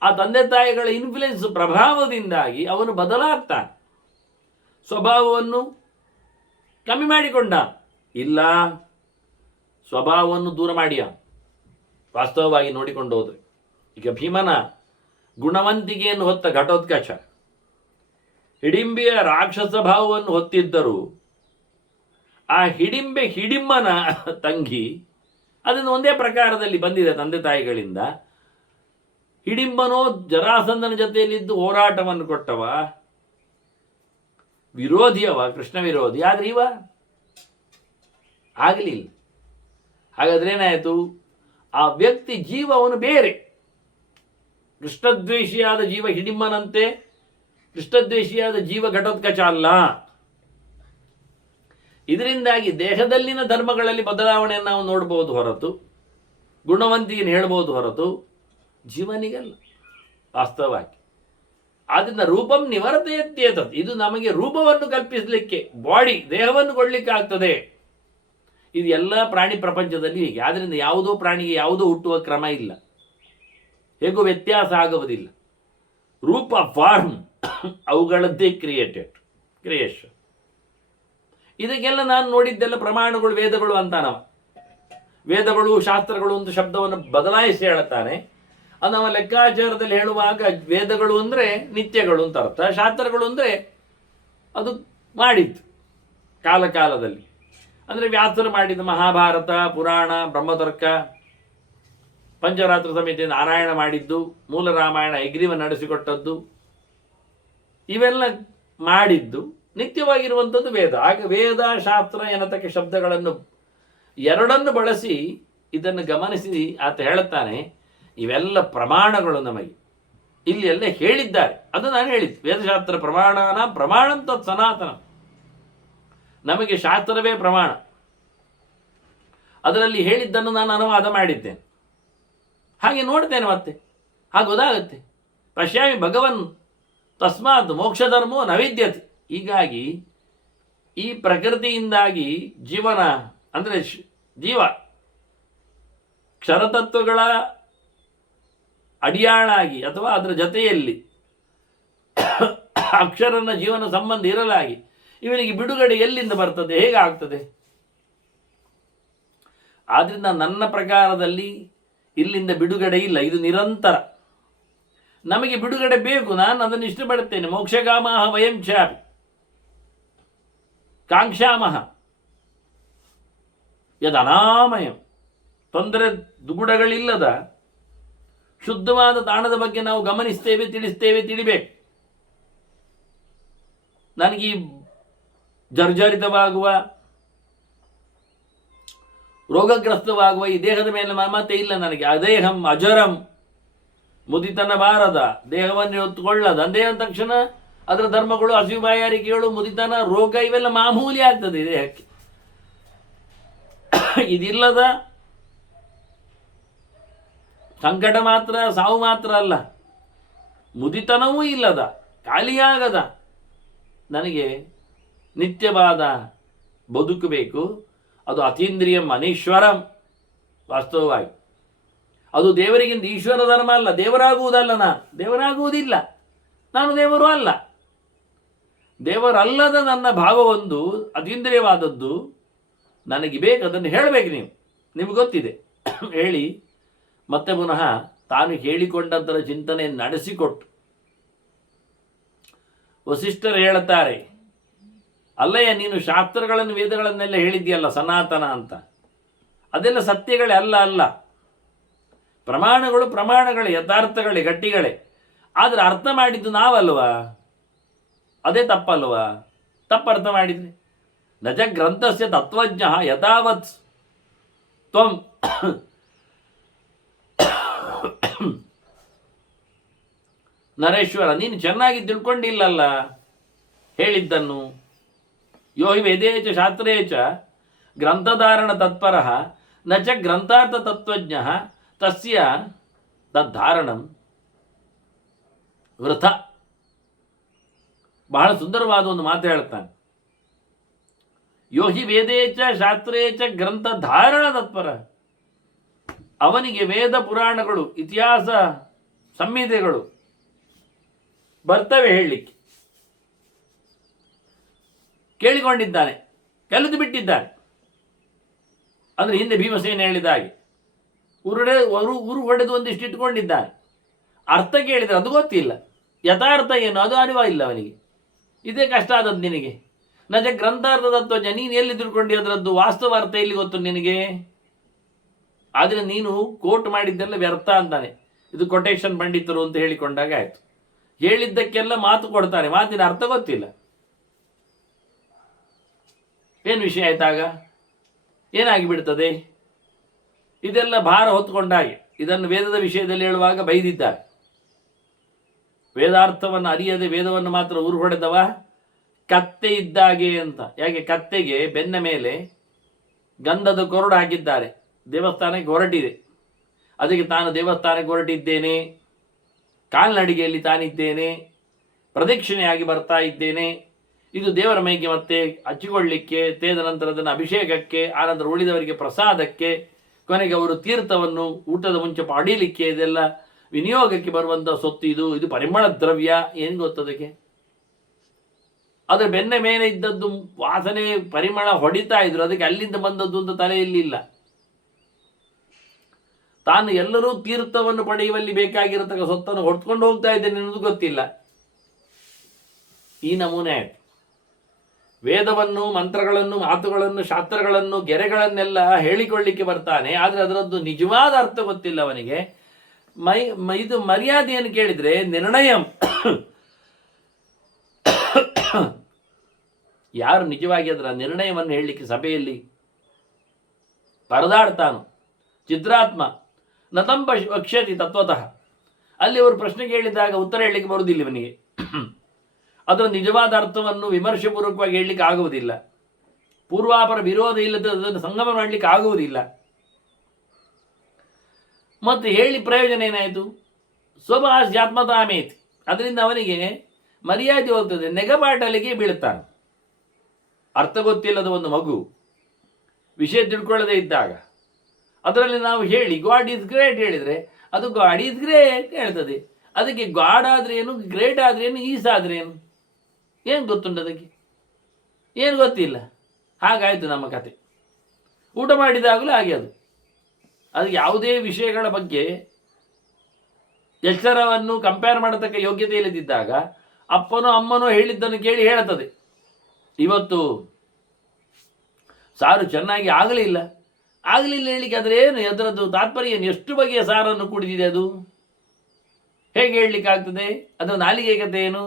ಆ ತಂದೆ ತಾಯಿಗಳ ಇನ್ಫ್ಲುಯೆನ್ಸ್ ಪ್ರಭಾವದಿಂದಾಗಿ ಅವನು ಬದಲಾಗ್ತಾನೆ. ಸ್ವಭಾವವನ್ನು ಕಮ್ಮಿ ಮಾಡಿಕೊಂಡ ಇಲ್ಲ, ಸ್ವಭಾವವನ್ನು ದೂರ ಮಾಡಿಯ. ವಾಸ್ತವವಾಗಿ ನೋಡಿಕೊಂಡು ಹೋದ್ರೆ ಈಗ ಭೀಮನ ಗುಣವಂತಿಕೆಯನ್ನು ಹೊತ್ತ ಘಟೋತ್ಕಚ ಹಿಡಿಂಬೆಯ ರಾಕ್ಷಸ ಭಾವವನ್ನು ಹೊತ್ತಿದ್ದರೂ ಆ ಹಿಡಿಂಬೆ ಹಿಡಿಂಬನ ತಂಗಿ ಅದನ್ನು ಒಂದೇ ಪ್ರಕಾರದಲ್ಲಿ ಬಂದಿದೆ ತಂದೆ ತಾಯಿಗಳಿಂದ. ಹಿಡಿಂಬನೋ ಜರಾಸಂಧನ ಜೊತೆಯಲ್ಲಿದ್ದು ಹೋರಾಟವನ್ನು ಕೊಟ್ಟವ, ವಿರೋಧಿಯವ, ಕೃಷ್ಣ ವಿರೋಧಿ. ಆದರೆ ಇವ ಆಗಲಿಲ್ಲ. ಹಾಗಾದ್ರೆ ಏನಾಯಿತು? ಆ ವ್ಯಕ್ತಿ ಜೀವ ಅವನು ಬೇರೆ. ಕೃಷ್ಣದ್ವೇಷಿಯಾದ ಜೀವ ಹಿಡಿಂಬನಂತೆ ಕೃಷ್ಣದ್ವೇಷಿಯಾದ ಜೀವ ಘಟೋತ್ಕಚ ಅಲ್ಲ. ಇದರಿಂದಾಗಿ ದೇಹದಲ್ಲಿನ ಧರ್ಮಗಳಲ್ಲಿ ಬದಲಾವಣೆಯನ್ನು ನಾವು ನೋಡಬಹುದು ಹೊರತು, ಗುಣವಂತಿಯನ್ನು ಹೇಳಬಹುದು ಹೊರತು ಜೀವನಿಗಲ್ಲ ವಾಸ್ತವವಾಗಿ. ಆದ್ದರಿಂದ ರೂಪಂ ನಿವರ್ತಯತ್ಯೇತತ್, ಇದು ನಮಗೆ ರೂಪವನ್ನು ಕಲ್ಪಿಸಲಿಕ್ಕೆ, ಬಾಡಿ ದೇಹವನ್ನು ಕೊಡಲಿಕ್ಕೆ ಆಗ್ತದೆ. ಇದು ಎಲ್ಲ ಪ್ರಾಣಿ ಪ್ರಪಂಚದಲ್ಲಿ ಹೀಗೆ. ಆದ್ದರಿಂದ ಯಾವುದೋ ಪ್ರಾಣಿಗೆ ಯಾವುದೋ ಹುಟ್ಟುವ ಕ್ರಮ ಇಲ್ಲ, ಹೇಗೂ ವ್ಯತ್ಯಾಸ ಆಗುವುದಿಲ್ಲ. ರೂಪ ಫಾರ್ಮ್ ಅವುಗಳದ್ದೇ ಕ್ರಿಯೇಷನ್. ಇದಕ್ಕೆಲ್ಲ ನಾನು ನೋಡಿದ್ದೆಲ್ಲ ಪ್ರಮಾಣಗಳು, ವೇದಗಳು ಅಂತಾನವ. ವೇದಗಳು ಶಾಸ್ತ್ರಗಳು ಒಂದು ಶಬ್ದವನ್ನು ಬದಲಾಯಿಸಿ ಹೇಳುತ್ತಾನೆ. ಅದು ನಮ್ಮ ಲೆಕ್ಕಾಚಾರದಲ್ಲಿ ಹೇಳುವಾಗ ವೇದಗಳು ಅಂದರೆ ನಿತ್ಯಗಳು ಅಂತ ಅರ್ಥ, ಶಾಸ್ತ್ರಗಳು ಅಂದರೆ ಅದು ಮಾಡಿದ್ದು ಕಾಲಕಾಲದಲ್ಲಿ. ಅಂದರೆ ವ್ಯಾಸರು ಮಾಡಿದ ಮಹಾಭಾರತ, ಪುರಾಣ, ಬ್ರಹ್ಮತರ್ಕ, ಪಂಚರಾತ್ರ ಸಮಿತಿ ನಾರಾಯಣ ಮಾಡಿದ್ದು, ಮೂಲ ರಾಮಾಯಣ ಎಗ್ರೀವ ನಡೆಸಿಕೊಟ್ಟದ್ದು, ಇವೆಲ್ಲ ಮಾಡಿದ್ದು ನಿತ್ಯವಾಗಿರುವಂಥದ್ದು ವೇದ. ಆಗ ವೇದ ಶಾಸ್ತ್ರ ಎನ್ನತಕ್ಕ ಶಬ್ದಗಳನ್ನು ಎರಡನ್ನು ಬಳಸಿ ಇದನ್ನು ಗಮನಿಸಿ ಆತ ಹೇಳುತ್ತಾನೆ, ಇವೆಲ್ಲ ಪ್ರಮಾಣಗಳು ನಮಗೆ ಇಲ್ಲಿ ಎಲ್ಲ ಹೇಳಿದ್ದಾರೆ. ಅದು ನಾನು ಹೇಳಿದ್ದು, ವೇದಶಾಸ್ತ್ರ ಪ್ರಮಾಣಂತ ಸನಾತನ. ನಮಗೆ ಶಾಸ್ತ್ರವೇ ಪ್ರಮಾಣ. ಅದರಲ್ಲಿ ಹೇಳಿದ್ದನ್ನು ನಾನು ಅನುವಾದ ಮಾಡಿದ್ದೇನೆ. ಹಾಗೆ ನೋಡ್ತೇನೆ, ಮತ್ತೆ ಹಾಗೆ ಗೊತ್ತಾಗುತ್ತೆ. ಪಶ್ಯಾಮಿ ಭಗವನ್ ತಸ್ಮಾತ್ ಮೋಕ್ಷಧರ್ಮೋ ನವಿದ್ಯತೆ. ಹೀಗಾಗಿ ಈ ಪ್ರಕೃತಿಯಿಂದಾಗಿ ಜೀವನ ಅಂದರೆ ಜೀವ ಕ್ಷರತತ್ವಗಳ ಅಡಿಯಾಳಾಗಿ ಅಥವಾ ಅದರ ಜೊತೆಯಲ್ಲಿ ಅಕ್ಷರನ ಜೀವನ ಸಂಬಂಧ ಇರಲಾಗಿ ಇವನಿಗೆ ಬಿಡುಗಡೆ ಎಲ್ಲಿಂದ ಬರ್ತದೆ, ಹೇಗೆ ಆಗ್ತದೆ? ಆದ್ರಿಂದ ನನ್ನ ಪ್ರಕಾರದಲ್ಲಿ ಇಲ್ಲಿಂದ ಬಿಡುಗಡೆ ಇಲ್ಲ, ಇದು ನಿರಂತರ. ನಮಗೆ ಬಿಡುಗಡೆ ಬೇಕು, ನಾನು ಅದನ್ನು ಇಷ್ಟಪಡುತ್ತೇನೆ. ಮೋಕ್ಷಗಾಮಃ ವಯಂ ಚಾಪಿ ಕಾಂಕ್ಷಾಮಃ. ಯದನಾಮಯಂ, ತೊಂದರೆ ದುಗುಡಗಳಿಲ್ಲದ ಶುದ್ಧವಾದ ತಾಣದ ಬಗ್ಗೆ ನಾವು ಗಮನಿಸ್ತೇವೆ, ತಿಳಿಸ್ತೇವೆ, ತಿಳಿಬೇಕು. ನನಗೀ ಜರ್ಜರಿತವಾಗುವ, ರೋಗಗ್ರಸ್ತವಾಗುವ ಈ ದೇಹದ ಮೇಲೆ ಮಮತೆ ಇಲ್ಲ ನನಗೆ. ಅದೇಹಂ ಅಜರಂ, ಮುದಿತನ ಬಾರದ, ದೇಹವನ್ನು ಹೊತ್ತುಕೊಳ್ಳದ ಅಂದೇ ಅಂದ ತಕ್ಷಣ ಅದರ ಧರ್ಮಗಳು, ಹಸಿವು ಬಾಯಾರಿಕೆಗಳು, ಮುದಿತನ, ರೋಗ ಇವೆಲ್ಲ ಮಾಮೂಲಿ ಆಗ್ತದೆ ದೇಹಕ್ಕೆ. ಇದಿಲ್ಲದ ಸಂಕಟ ಮಾತ್ರ, ಸಾವು ಮಾತ್ರ ಅಲ್ಲ, ಮುದಿತನವೂ ಇಲ್ಲದ, ಖಾಲಿಯಾಗದ ನನಗೆ ನಿತ್ಯವಾದ ಬದುಕು ಬೇಕು. ಅದು ಅತೀಂದ್ರಿಯಂ ಅನೀಶ್ವರಂ. ವಾಸ್ತವವಾಗಿ ಅದು ದೇವರಿಗಿಂತ ಈಶ್ವರ ಧರ್ಮ ಅಲ್ಲ. ದೇವರಾಗುವುದಲ್ಲ, ದೇವರಾಗುವುದಿಲ್ಲ, ನಾನು ದೇವರು ಅಲ್ಲ. ದೇವರಲ್ಲದ ನನ್ನ ಭಾವವೊಂದು ಅತೀಂದ್ರಿಯವಾದದ್ದು ನನಗೆ ಬೇಕು. ಅದನ್ನು ಹೇಳಬೇಕು ನೀವು, ನಿಮ್ಗೆ ಗೊತ್ತಿದೆ. ಹೇಳಿ ಮತ್ತೆ ಪುನಃ ತಾನು ಹೇಳಿಕೊಂಡದ್ದರ ಚಿಂತನೆ ನಡೆಸಿಕೊಟ್ಟು ವಸಿಷ್ಠರು ಹೇಳುತ್ತಾರೆ, ಅಲ್ಲಯ್ಯ ನೀನು ಶಾಸ್ತ್ರಗಳನ್ನು ವೇದಗಳನ್ನೆಲ್ಲ ಹೇಳಿದ್ಯಲ್ಲ ಸನಾತನ ಅಂತ, ಅದೆಲ್ಲ ಸತ್ಯಗಳೇ ಅಲ್ಲ. ಪ್ರಮಾಣಗಳೇ, ಯಥಾರ್ಥಗಳೇ, ಗಟ್ಟಿಗಳೇ. ಆದರೆ ಅರ್ಥ ಮಾಡಿದ್ದು ನಾವಲ್ವಾ? ಅದೇ ತಪ್ಪಲ್ವಾ? ತಪ್ಪು ಅರ್ಥ ಮಾಡಿದ್ರಿ. ನಜ ಗ್ರಂಥಸ್ಯ ತತ್ವಜ್ಞ ಯಥಾವತ್ ತ್ವಂ ನರೇಶ್ವರ, ನೀನು ಚೆನ್ನಾಗಿ ತಿಳ್ಕೊಂಡಿಲ್ಲಲ್ಲ ಹೇಳಿದ್ದನ್ನು. ಯೋ ಹಿ ವೇದೇಚ ಶಾಸ್ತ್ರೇಚ ಗ್ರಂಥಧಾರಣ ತತ್ಪರ ನ ಚ ಗ್ರಂಥಾರ್ಥ ತತ್ವಜ್ಞ ತಸ್ಯ ತದ್ಧಾರಣಂ ವೃಥ. ಬಹಳ ಸುಂದರವಾದ ಒಂದು ಮಾತು ಹೇಳ್ತಾನೆ. ಯೋ ಹಿ ವೇದೇಚ ಶಾಸ್ತ್ರೇಚ ಗ್ರಂಥಧಾರಣ ತತ್ಪರ, ಅವನಿಗೆ ವೇದ ಪುರಾಣಗಳು, ಇತಿಹಾಸ, ಸಂಹಿತೆಗಳು ಬರ್ತವೆ ಹೇಳಲಿಕ್ಕೆ. ಕೇಳಿಕೊಂಡಿದ್ದಾನೆ, ಕಲಿತು ಬಿಟ್ಟಿದ್ದಾನೆ. ಅಂದರೆ ಹಿಂದೆ ಭೀಮಸೇನ ಹೇಳಿದ ಹಾಗೆ ಉರು ಹೊಡೆದು ಒಂದಿಷ್ಟು ಇಟ್ಕೊಂಡಿದ್ದಾನೆ. ಅರ್ಥ ಕೇಳಿದರೆ ಅದು ಗೊತ್ತಿಲ್ಲ, ಯಥಾರ್ಥ ಏನು ಅದು ಅರಿವ ಇಲ್ಲ ಅವನಿಗೆ. ಇದೇ ಕಷ್ಟ ಆದದ್ದು ನಿನಗೆ. ನಜ ಗ್ರಂಥಾರ್ಥ ತತ್ವಜ್ಞ, ನೀನು ಎಲ್ಲಿ ತಿಳ್ಕೊಂಡು ಅದರದ್ದು ವಾಸ್ತವ ಅರ್ಥ ಎಲ್ಲಿ ಗೊತ್ತು ನಿನಗೆ? ಆದರೆ ನೀನು ಕೋಟ್ ಮಾಡಿದ್ದೆಲ್ಲ ವ್ಯರ್ಥ ಅಂತಾನೆ. ಇದು ಕೊಟೇಶನ್ ಪಂಡಿತರು ಅಂತ ಹೇಳಿಕೊಂಡಾಗ ಆಯಿತು. ಹೇಳಿದ್ದಕ್ಕೆಲ್ಲ ಮಾತು ಕೊಡ್ತಾನೆ, ಮಾತಿನ ಅರ್ಥ ಗೊತ್ತಿಲ್ಲ. ಏನು ವಿಷಯ ಆಯ್ತಾಗ? ಏನಾಗಿ ಬಿಡ್ತದೆ? ಇದೆಲ್ಲ ಭಾರ ಹೊತ್ತುಕೊಂಡಾಗೆ. ಇದನ್ನು ವೇದದ ವಿಷಯದಲ್ಲಿ ಹೇಳುವಾಗ ಬೈದಿದ್ದಾರೆ. ವೇದಾರ್ಥವನ್ನು ಅರಿಯದೆ ವೇದವನ್ನು ಮಾತ್ರ ಉರು ಹೊಡೆದವ ಕತ್ತೆ ಇದ್ದಾಗೆ ಅಂತ. ಯಾಕೆ? ಕತ್ತೆಗೆ ಬೆನ್ನ ಮೇಲೆ ಗಂಧದ ಕೊರಡು ಹಾಕಿದ್ದಾರೆ, ದೇವಸ್ಥಾನಕ್ಕೆ ಹೊರಟಿದೆ. ಅದಕ್ಕೆ ತಾನು ದೇವಸ್ಥಾನಕ್ಕೆ ಹೊರಟಿದ್ದೇನೆ, ಕಾಲ್ನಡಿಗೆಯಲ್ಲಿ ತಾನಿದ್ದೇನೆ, ಪ್ರದಕ್ಷಿಣೆಯಾಗಿ ಬರ್ತಾ ಇದ್ದೇನೆ, ಇದು ದೇವರ ಮೈಗೆ ಮತ್ತೆ ಹಚ್ಚಿಕೊಳ್ಳಿಕ್ಕೆ, ತೇದ ನಂತರ ಅದನ್ನು ಅಭಿಷೇಕಕ್ಕೆ, ಆನಂತರ ಉಳಿದವರಿಗೆ ಪ್ರಸಾದಕ್ಕೆ, ಕೊನೆಗೆ ಅವರು ತೀರ್ಥವನ್ನು ಊಟದ ಮುಂಚೆ ಪಡೀಲಿಕ್ಕೆ, ಇದೆಲ್ಲ ವಿನಿಯೋಗಕ್ಕೆ ಬರುವಂಥ ಸೊತ್ತು. ಇದು ಪರಿಮಳ ದ್ರವ್ಯ. ಏನು ಗೊತ್ತದಕ್ಕೆ? ಅದರ ಬೆನ್ನ ಮೇಲೆ ಇದ್ದದ್ದು ವಾಸನೆ ಪರಿಮಳ ಹೊಡಿತಾ ಇದ್ರು, ಅದಕ್ಕೆ ಅಲ್ಲಿಂದ ಬಂದದ್ದು ಅಂತ ತಲೆಯಲ್ಲಿಲ್ಲ. ತಾನು ಎಲ್ಲರೂ ತೀರ್ಥವನ್ನು ಪಡೆಯುವಲ್ಲಿ ಬೇಕಾಗಿರತಕ್ಕ ಸೊತ್ತನ್ನು ಹೊಡ್ಕೊಂಡು ಹೋಗ್ತಾ ಇದ್ದೇನೆ ಅನ್ನೋದು ಗೊತ್ತಿಲ್ಲ. ಈ ನಮೂನೆ ಆಯ್ತು. ವೇದವನ್ನು, ಮಂತ್ರಗಳನ್ನು, ಮಾತುಗಳನ್ನು, ಶಾಸ್ತ್ರಗಳನ್ನು, ಗೆರೆಗಳನ್ನೆಲ್ಲ ಹೇಳಿಕೊಳ್ಳಿಕ್ಕೆ ಬರ್ತಾನೆ, ಆದರೆ ಅದರದ್ದು ನಿಜವಾದ ಅರ್ಥ ಗೊತ್ತಿಲ್ಲ ಅವನಿಗೆ. ಇದು ಮರ್ಯಾದೆಯನ್ನು ಕೇಳಿದರೆ ನಿರ್ಣಯಂ. ಯಾರು ನಿಜವಾಗಿ ಅದರ ನಿರ್ಣಯವನ್ನು ಹೇಳಲಿಕ್ಕೆ ಸಭೆಯಲ್ಲಿ ಪರದಾಡ್ತಾನೋ, ಚಿತ್ರಾತ್ಮ ನತಂಬ ವಕ್ಷ್ಯತಿ ತತ್ವತಃ, ಅಲ್ಲಿ ಅವರು ಪ್ರಶ್ನೆ ಕೇಳಿದಾಗ ಉತ್ತರ ಹೇಳಲಿಕ್ಕೆ ಬರುವುದಿಲ್ಲ ಇವನಿಗೆ. ಅದರ ನಿಜವಾದ ಅರ್ಥವನ್ನು ವಿಮರ್ಶೆಪೂರ್ವಕವಾಗಿ ಹೇಳಲಿಕ್ಕೆ ಆಗುವುದಿಲ್ಲ. ಪೂರ್ವಾಪರ ವಿರೋಧ ಇಲ್ಲದ ಅದನ್ನು ಸಂಗಮ ಮಾಡಲಿಕ್ಕೆ ಆಗುವುದಿಲ್ಲ. ಮತ್ತು ಹೇಳಿ ಪ್ರಯೋಜನ ಏನಾಯಿತು? ಸ್ವಭಾಸ್ಯಾತ್ಮತಾಮೇತಿ, ಅದರಿಂದ ಅವನಿಗೆ ಮರ್ಯಾದೆ ಹೋಗ್ತದೆ, ನೆಗಬಾಟಲಿಗೆ ಬೀಳ್ತಾನೆ. ಅರ್ಥ ಗೊತ್ತಿಲ್ಲದ ಒಂದು ಮಗು ವಿಷಯ ತಿಳ್ಕೊಳ್ಳದೆ ಇದ್ದಾಗ ಅದರಲ್ಲಿ ನಾವು ಹೇಳಿ ಗಾಡ್ ಈಸ್ ಗ್ರೇಟ್ ಹೇಳಿದರೆ ಅದು ಗಾಡ್ ಈಸ್ ಗ್ರೇಟ್ ಹೇಳ್ತದೆ. ಅದಕ್ಕೆ ಗಾಡ್ ಆದ್ರೆ ಏನು, ಗ್ರೇಟ್ ಆದ್ರೆ ಏನು, ಈಸ್ ಆದ್ರೆ ಏನು ಗೊತ್ತುಂಟು ಅದಕ್ಕೆ? ಏನು ಗೊತ್ತಿಲ್ಲ. ಹಾಗಾಯಿತು ನಮ್ಮ ಕತೆ. ಊಟ ಮಾಡಿದಾಗಲೂ ಹಾಗೆ ಅದಕ್ಕೆ ಯಾವುದೇ ವಿಷಯಗಳ ಬಗ್ಗೆ ಎಚ್ಚರವನ್ನು ಕಂಪೇರ್ ಮಾಡತಕ್ಕ ಯೋಗ್ಯತೆ ಇಲ್ಲದಿದ್ದಾಗ ಅಪ್ಪನೋ ಅಮ್ಮನೋ ಹೇಳಿದ್ದನ್ನು ಕೇಳಿ ಹೇಳುತ್ತದೆ. ಇವತ್ತು ಸಾರು ಚೆನ್ನಾಗಿ ಆಗಲಿಲ್ಲ, ಆಗಲಿಲ್ಲ ಹೇಳಲಿಕ್ಕೆ ಆದರೆ ಏನು ಅದರದ್ದು ತಾತ್ಪರ್ಯ ಏನು? ಎಷ್ಟು ಬಗೆಯ ಸಾರನ್ನು ಕುಡಿದಿದೆ ಅದು? ಹೇಗೆ ಹೇಳಲಿಕ್ಕೆ ಆಗ್ತದೆ? ಅದರ ನಾಲಿಗೆ ಕಥೆ ಏನು?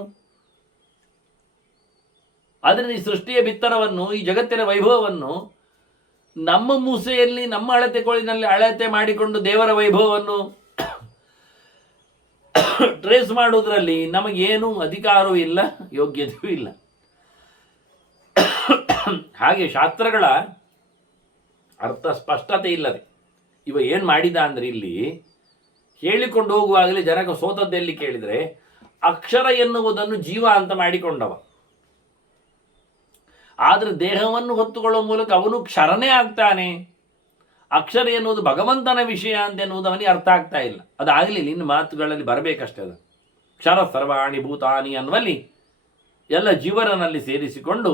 ಅದರಿಂದ ಈ ಸೃಷ್ಟಿಯ ಬಿತ್ತರವನ್ನು, ಈ ಜಗತ್ತಿನ ವೈಭವವನ್ನು ನಮ್ಮ ಮೂಸೆಯಲ್ಲಿ, ನಮ್ಮ ಅಳತೆ ಕೋಳಿನಲ್ಲಿ ಅಳತೆ ಮಾಡಿಕೊಂಡು ದೇವರ ವೈಭವವನ್ನು ಟ್ರೇಸ್ ಮಾಡುವುದರಲ್ಲಿ ನಮಗೇನು ಅಧಿಕಾರವೂ ಇಲ್ಲ, ಯೋಗ್ಯತೆಯೂ ಇಲ್ಲ. ಹಾಗೆ ಶಾಸ್ತ್ರಗಳ ಅರ್ಥ ಸ್ಪಷ್ಟತೆ ಇಲ್ಲದೆ ಇವ ಏನು ಮಾಡಿದ ಅಂದರೆ, ಇಲ್ಲಿ ಹೇಳಿಕೊಂಡು ಹೋಗುವಾಗಲೇ ಜನಕ ಸೋತದ್ದೆಲ್ಲಿ ಕೇಳಿದರೆ, ಅಕ್ಷರ ಎನ್ನುವುದನ್ನು ಜೀವ ಅಂತ ಮಾಡಿಕೊಂಡವ. ಆದರೆ ದೇಹವನ್ನು ಹೊತ್ತುಕೊಳ್ಳುವ ಮೂಲಕ ಅವನು ಕ್ಷರನೇ ಆಗ್ತಾನೆ. ಅಕ್ಷರ ಎನ್ನುವುದು ಭಗವಂತನ ವಿಷಯ ಅಂತ ಎನ್ನುವುದು ಅವನಿಗೆ ಅರ್ಥ ಆಗ್ತಾ ಇಲ್ಲ. ಅದಾಗಲಿಲ್ಲ, ಇನ್ನು ಮಾತುಗಳಲ್ಲಿ ಬರಬೇಕಷ್ಟೇ. ಅದು ಕ್ಷರ ಸರ್ವಾಣಿ ಭೂತಾನಿ ಅನ್ನುವಲ್ಲಿ ಎಲ್ಲ ಜೀವರನಲ್ಲಿ ಸೇರಿಸಿಕೊಂಡು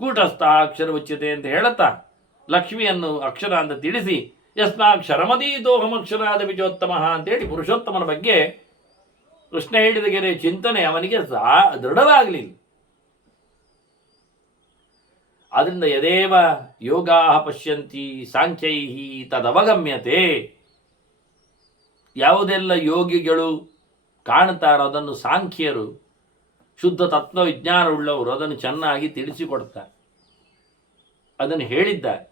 ಕೂಟಸ್ಥ ಅಕ್ಷರ ಉಚ್ಯತೆ ಅಂತ ಹೇಳುತ್ತಾ ಲಕ್ಷ್ಮಿಯನ್ನು ಅಕ್ಷರ ಅಂತ ತಿಳಿಸಿ ಯಸ್ಮಾಕ್ಷರಮದೀತೋಹಂ ಅಕ್ಷರಾದ ವಿಜೋತ್ತಮ ಅಂತೇಳಿ ಪುರುಷೋತ್ತಮನ ಬಗ್ಗೆ ಕೃಷ್ಣ ಹೇಳಿದ ಗೆರೆ ಚಿಂತನೆ ಅವನಿಗೆ ದೃಢವಾಗಲಿಲ್ಲ. ಆದ್ದರಿಂದ ಯದೇವ ಯೋಗಾ ಪಶ್ಯಂತಿ ಸಾಂಖ್ಯೈ ತದವಗಮ್ಯತೆ. ಯಾವುದೆಲ್ಲ ಯೋಗಿಗಳು ಕಾಣ್ತಾರೋ ಅದನ್ನು ಸಾಂಖ್ಯರು, ಶುದ್ಧ ತತ್ವವಿಜ್ಞಾನವುಳ್ಳವರು ಅದನ್ನು ಚೆನ್ನಾಗಿ ತಿಳಿಸಿಕೊಡ್ತಾರೆ. ಅದನ್ನು ಹೇಳಿದ್ದಾರೆ.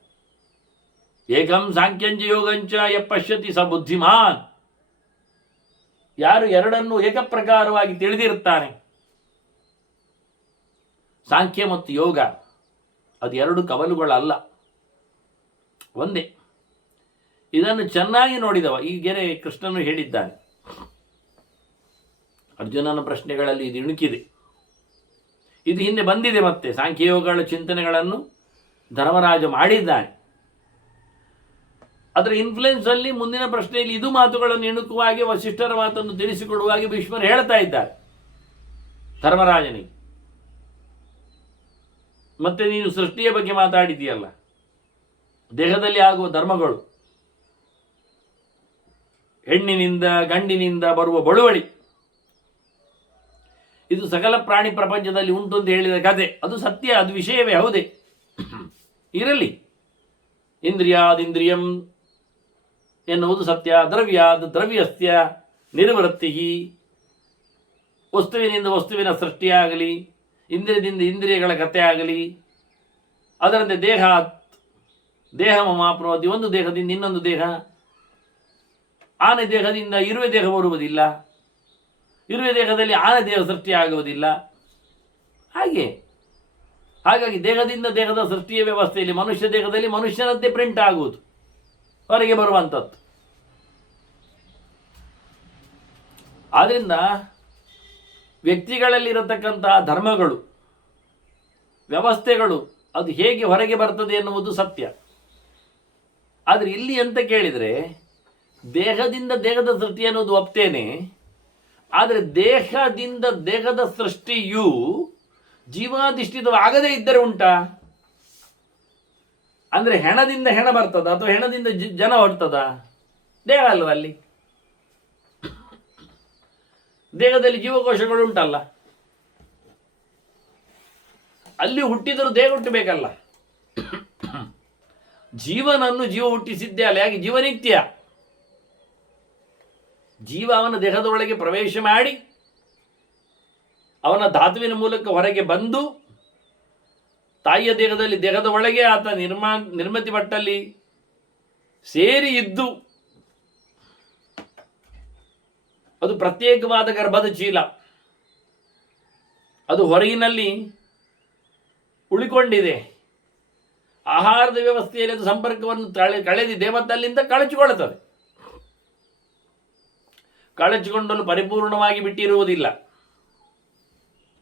ಏಕಂ ಸಾಂಖ್ಯಂಚ ಯೋಗಂಚ ಪಶ್ಯತಿ ಸ ಬುದ್ಧಿಮಾನ್. ಯಾರು ಎರಡನ್ನು ಏಕಪ್ರಕಾರವಾಗಿ ತಿಳಿದಿರುತ್ತಾನೆ, ಸಾಂಖ್ಯ ಮತ್ತು ಯೋಗ ಅದು ಎರಡು ಕವಲುಗಳಲ್ಲ, ಒಂದೇ. ಇದನ್ನು ಚೆನ್ನಾಗಿ ನೋಡಿದವ ಈ ಗೆರೆ ಕೃಷ್ಣನು ಹೇಳಿದ್ದಾನೆ. ಅರ್ಜುನನ ಪ್ರಶ್ನೆಗಳಲ್ಲಿ ಇದು ಇಣುಕಿದೆ, ಇದು ಹಿಂದೆ ಬಂದಿದೆ. ಮತ್ತೆ ಸಾಂಖ್ಯಯೋಗಗಳ ಚಿಂತನೆಗಳನ್ನು ಧರ್ಮರಾಜ ಮಾಡಿದ್ದಾನೆ. ಅದರ ಇನ್ಫ್ಲುಯೆನ್ಸ್ ಅಲ್ಲಿ ಮುಂದಿನ ಪ್ರಶ್ನೆಯಲ್ಲಿ ಇದು ಮಾತುಗಳನ್ನು ಇಣುಕುವಾಗಿ ವಸಿಷ್ಠರ ಮಾತನ್ನು ತಿಳಿಸಿಕೊಡುವಾಗಿ ಭೀಷ್ಮರು ಹೇಳ್ತಾ ಇದ್ದಾರೆ ಧರ್ಮರಾಜನಿಗೆ. ಮತ್ತೆ ನೀನು ಸೃಷ್ಟಿಯ ಬಗ್ಗೆ ಮಾತಾಡಿದೆಯಲ್ಲ, ದೇಹದಲ್ಲಿ ಆಗುವ ಧರ್ಮಗಳು, ಹೆಣ್ಣಿನಿಂದ ಗಂಡಿನಿಂದ ಬರುವ ಬಳುವಳಿ, ಇದು ಸಕಲ ಪ್ರಾಣಿ ಪ್ರಪಂಚದಲ್ಲಿ ಉಂಟು ಅಂತ ಹೇಳಿದ ಕತೆ, ಅದು ಸತ್ಯ, ಅದು ವಿಷಯವೇ ಹೌದೇ ಇರಲಿ. ಇಂದ್ರಿಯಾದಿಂದ್ರಿಯಂ ಎನ್ನುವುದು ಸತ್ಯ, ದ್ರವ್ಯಾದ್ ದ್ರವ್ಯಸ್ಯ ನಿರ್ವೃತ್ತಿ. ವಸ್ತುವಿನಿಂದ ವಸ್ತುವಿನ ಸೃಷ್ಟಿಯಾಗಲಿ, ಇಂದ್ರಿಯದಿಂದ ಇಂದ್ರಿಯಗಳ ಕಥೆ ಆಗಲಿ, ಅದರಂತೆ ದೇಹ ಮಾಪ್ನೋತಿ, ಒಂದು ದೇಹದಿಂದ ಇನ್ನೊಂದು ದೇಹ. ಆನೆ ದೇಹದಿಂದ ಇರುವೆ ದೇಹ ಬರುವುದಿಲ್ಲ, ಇರುವೆ ದೇಹದಲ್ಲಿ ಆನೆ ದೇಹ ಸೃಷ್ಟಿಯಾಗುವುದಿಲ್ಲ. ಹಾಗಾಗಿ ದೇಹದಿಂದ ದೇಹದ ಸೃಷ್ಟಿಯ ವ್ಯವಸ್ಥೆಯಲ್ಲಿ ಮನುಷ್ಯ ದೇಹದಲ್ಲಿ ಮನುಷ್ಯನಂತೆ ಪ್ರಿಂಟ್ ಆಗುವುದು, ಹೊರಗೆ ಬರುವಂಥದ್ದು. ಆದ್ದರಿಂದ ವ್ಯಕ್ತಿಗಳಲ್ಲಿರತಕ್ಕಂತಹ ಧರ್ಮಗಳು, ವ್ಯವಸ್ಥೆಗಳು ಅದು ಹೇಗೆ ಹೊರಗೆ ಬರ್ತದೆ ಎನ್ನುವುದು ಸತ್ಯ. ಆದರೆ ಇಲ್ಲಿ ಅಂತ ಕೇಳಿದರೆ, ದೇಹದಿಂದ ದೇಹದ ಸೃಷ್ಟಿ ಅನ್ನೋದು ಒಪ್ತೇನೆ, ಆದರೆ ದೇಹದಿಂದ ದೇಹದ ಸೃಷ್ಟಿಯು ಜೀವಾಧಿಷ್ಠಿತವಾಗದೇ ಇದ್ದರೆ ಉಂಟಾ? ಅಂದರೆ ಹೆಣದಿಂದ ಹೆಣ ಬರ್ತದ ಅಥವಾ ಹೆಣದಿಂದ ಜನ ಹೊರತದ? ದೇಹ ಅಲ್ವ ಅಲ್ಲಿ, ದೇಹದಲ್ಲಿ ಜೀವಕೋಶಗಳು ಉಂಟಲ್ಲ, ಅಲ್ಲಿ ಹುಟ್ಟಿದರೂ ದೇಹ ಹುಟ್ಟಬೇಕಲ್ಲ. ಜೀವನನ್ನು ಜೀವ ಹುಟ್ಟಿಸಿದ್ದೇ ಅಲ್ಲ, ಯಾಕೆ ಜೀವನಿತ್ಯ. ಜೀವ ಅವನ ದೇಹದ ಒಳಗೆ ಪ್ರವೇಶ ಮಾಡಿ ಅವನ ಧಾತುವಿನ ಮೂಲಕ ಹೊರಗೆ ಬಂದು ತಾಯಿಯ ದೇಹದಲ್ಲಿ ದೇಹದ ಒಳಗೆ ಆತ ನಿರ್ಮಿತಿ ಮಟ್ಟಲ್ಲಿ ಸೇರಿ ಇದ್ದು, ಅದು ಪ್ರತ್ಯೇಕವಾದ ಗರ್ಭದ ಚೀಲ, ಅದು ಹೊರಗಿನಲ್ಲಿ ಉಳಿಕೊಂಡಿದೆ. ಆಹಾರದ ವ್ಯವಸ್ಥೆಯಲ್ಲಿ ಅದು ಸಂಪರ್ಕವನ್ನು ಕಳೆದಿದೆ ಮತ್ತು ಅಲ್ಲಿಂದ ಕಳಚಿಕೊಳ್ಳುತ್ತದೆ. ಕಳಚಿಕೊಂಡಲು ಪರಿಪೂರ್ಣವಾಗಿ ಬಿಟ್ಟಿರುವುದಿಲ್ಲ.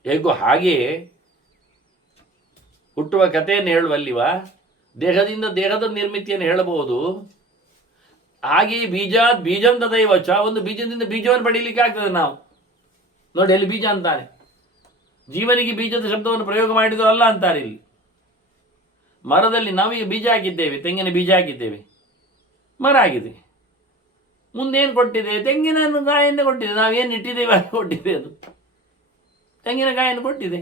ಹೇಗೋ ಹಾಗೆಯೇ ಹುಟ್ಟುವ ಕಥೆಯನ್ನು ಹೇಳುವಲ್ಲಿವ ದೇಹದಿಂದ ದೇಹದ ನಿರ್ಮಿತಿಯನ್ನು ಹೇಳಬಹುದು. ಹಾಗೆಯೇ ಬೀಜಂ ತದೈವಚ, ಒಂದು ಬೀಜದಿಂದ ಬೀಜವನ್ನು ಪಡೀಲಿಕ್ಕೆ ಆಗ್ತದೆ. ನಾವು ನೋಡಿ ಅಲ್ಲಿ ಬೀಜ ಅಂತಾನೆ, ಜೀವನಿಗೆ ಬೀಜದ ಶಬ್ದವನ್ನು ಪ್ರಯೋಗ ಮಾಡಿದ್ರು ಅಲ್ಲ ಅಂತಾರೆ ಇಲ್ಲಿ. ಮರದಲ್ಲಿ ನಾವೀಗ ಬೀಜ ಹಾಕಿದ್ದೇವೆ, ತೆಂಗಿನ ಬೀಜ ಹಾಕಿದ್ದೇವೆ, ಮರ ಆಗಿದೆ. ಮುಂದೇನು ಕೊಟ್ಟಿದೆ? ತೆಂಗಿನ ಕಾಯನ್ನು ಕೊಟ್ಟಿದೆ. ನಾವೇನು ಇಟ್ಟಿದ್ದೇವೆ ಅದು ಕೊಟ್ಟಿದೆ, ಅದು ತೆಂಗಿನಕಾಯನ್ನು ಕೊಟ್ಟಿದೆ.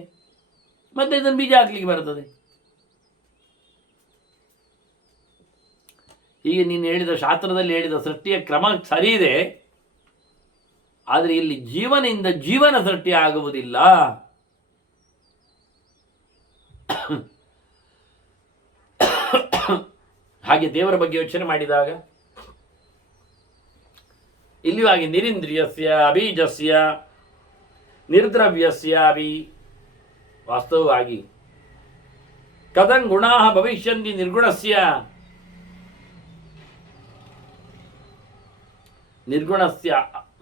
ಮತ್ತೆ ಇದನ್ನು ಬೀಜ ಹಾಕ್ಲಿಕ್ಕೆ ಬರ್ತದೆ. ಹೀಗೆ ನೀನು ಹೇಳಿದ ಶಾಸ್ತ್ರದಲ್ಲಿ ಹೇಳಿದ ಸೃಷ್ಟಿಯ ಕ್ರಮ ಸರಿ ಇದೆ, ಆದರೆ ಇಲ್ಲಿ ಜೀವನಿಂದ ಜೀವನ ಸೃಷ್ಟಿ ಆಗುವುದಿಲ್ಲ. ಹಾಗೆ ದೇವರ ಬಗ್ಗೆ ಯೋಚನೆ ಮಾಡಿದಾಗ ಇಲ್ಲಿಯೂ ಹಾಗೆ ನಿರಿಂದ್ರಿಯಸ್ಯ ಅಬೀಜಸ್ಯ ನಿರ್ದ್ರವ್ಯಸ್ಯ ಅಭಿ ವಾಸ್ತವವಾಗಿ ಕಥಂ ಗುಣಾ ಭವಿಷ್ಯಂತಿ ನಿರ್ಗುಣಸ್ಯ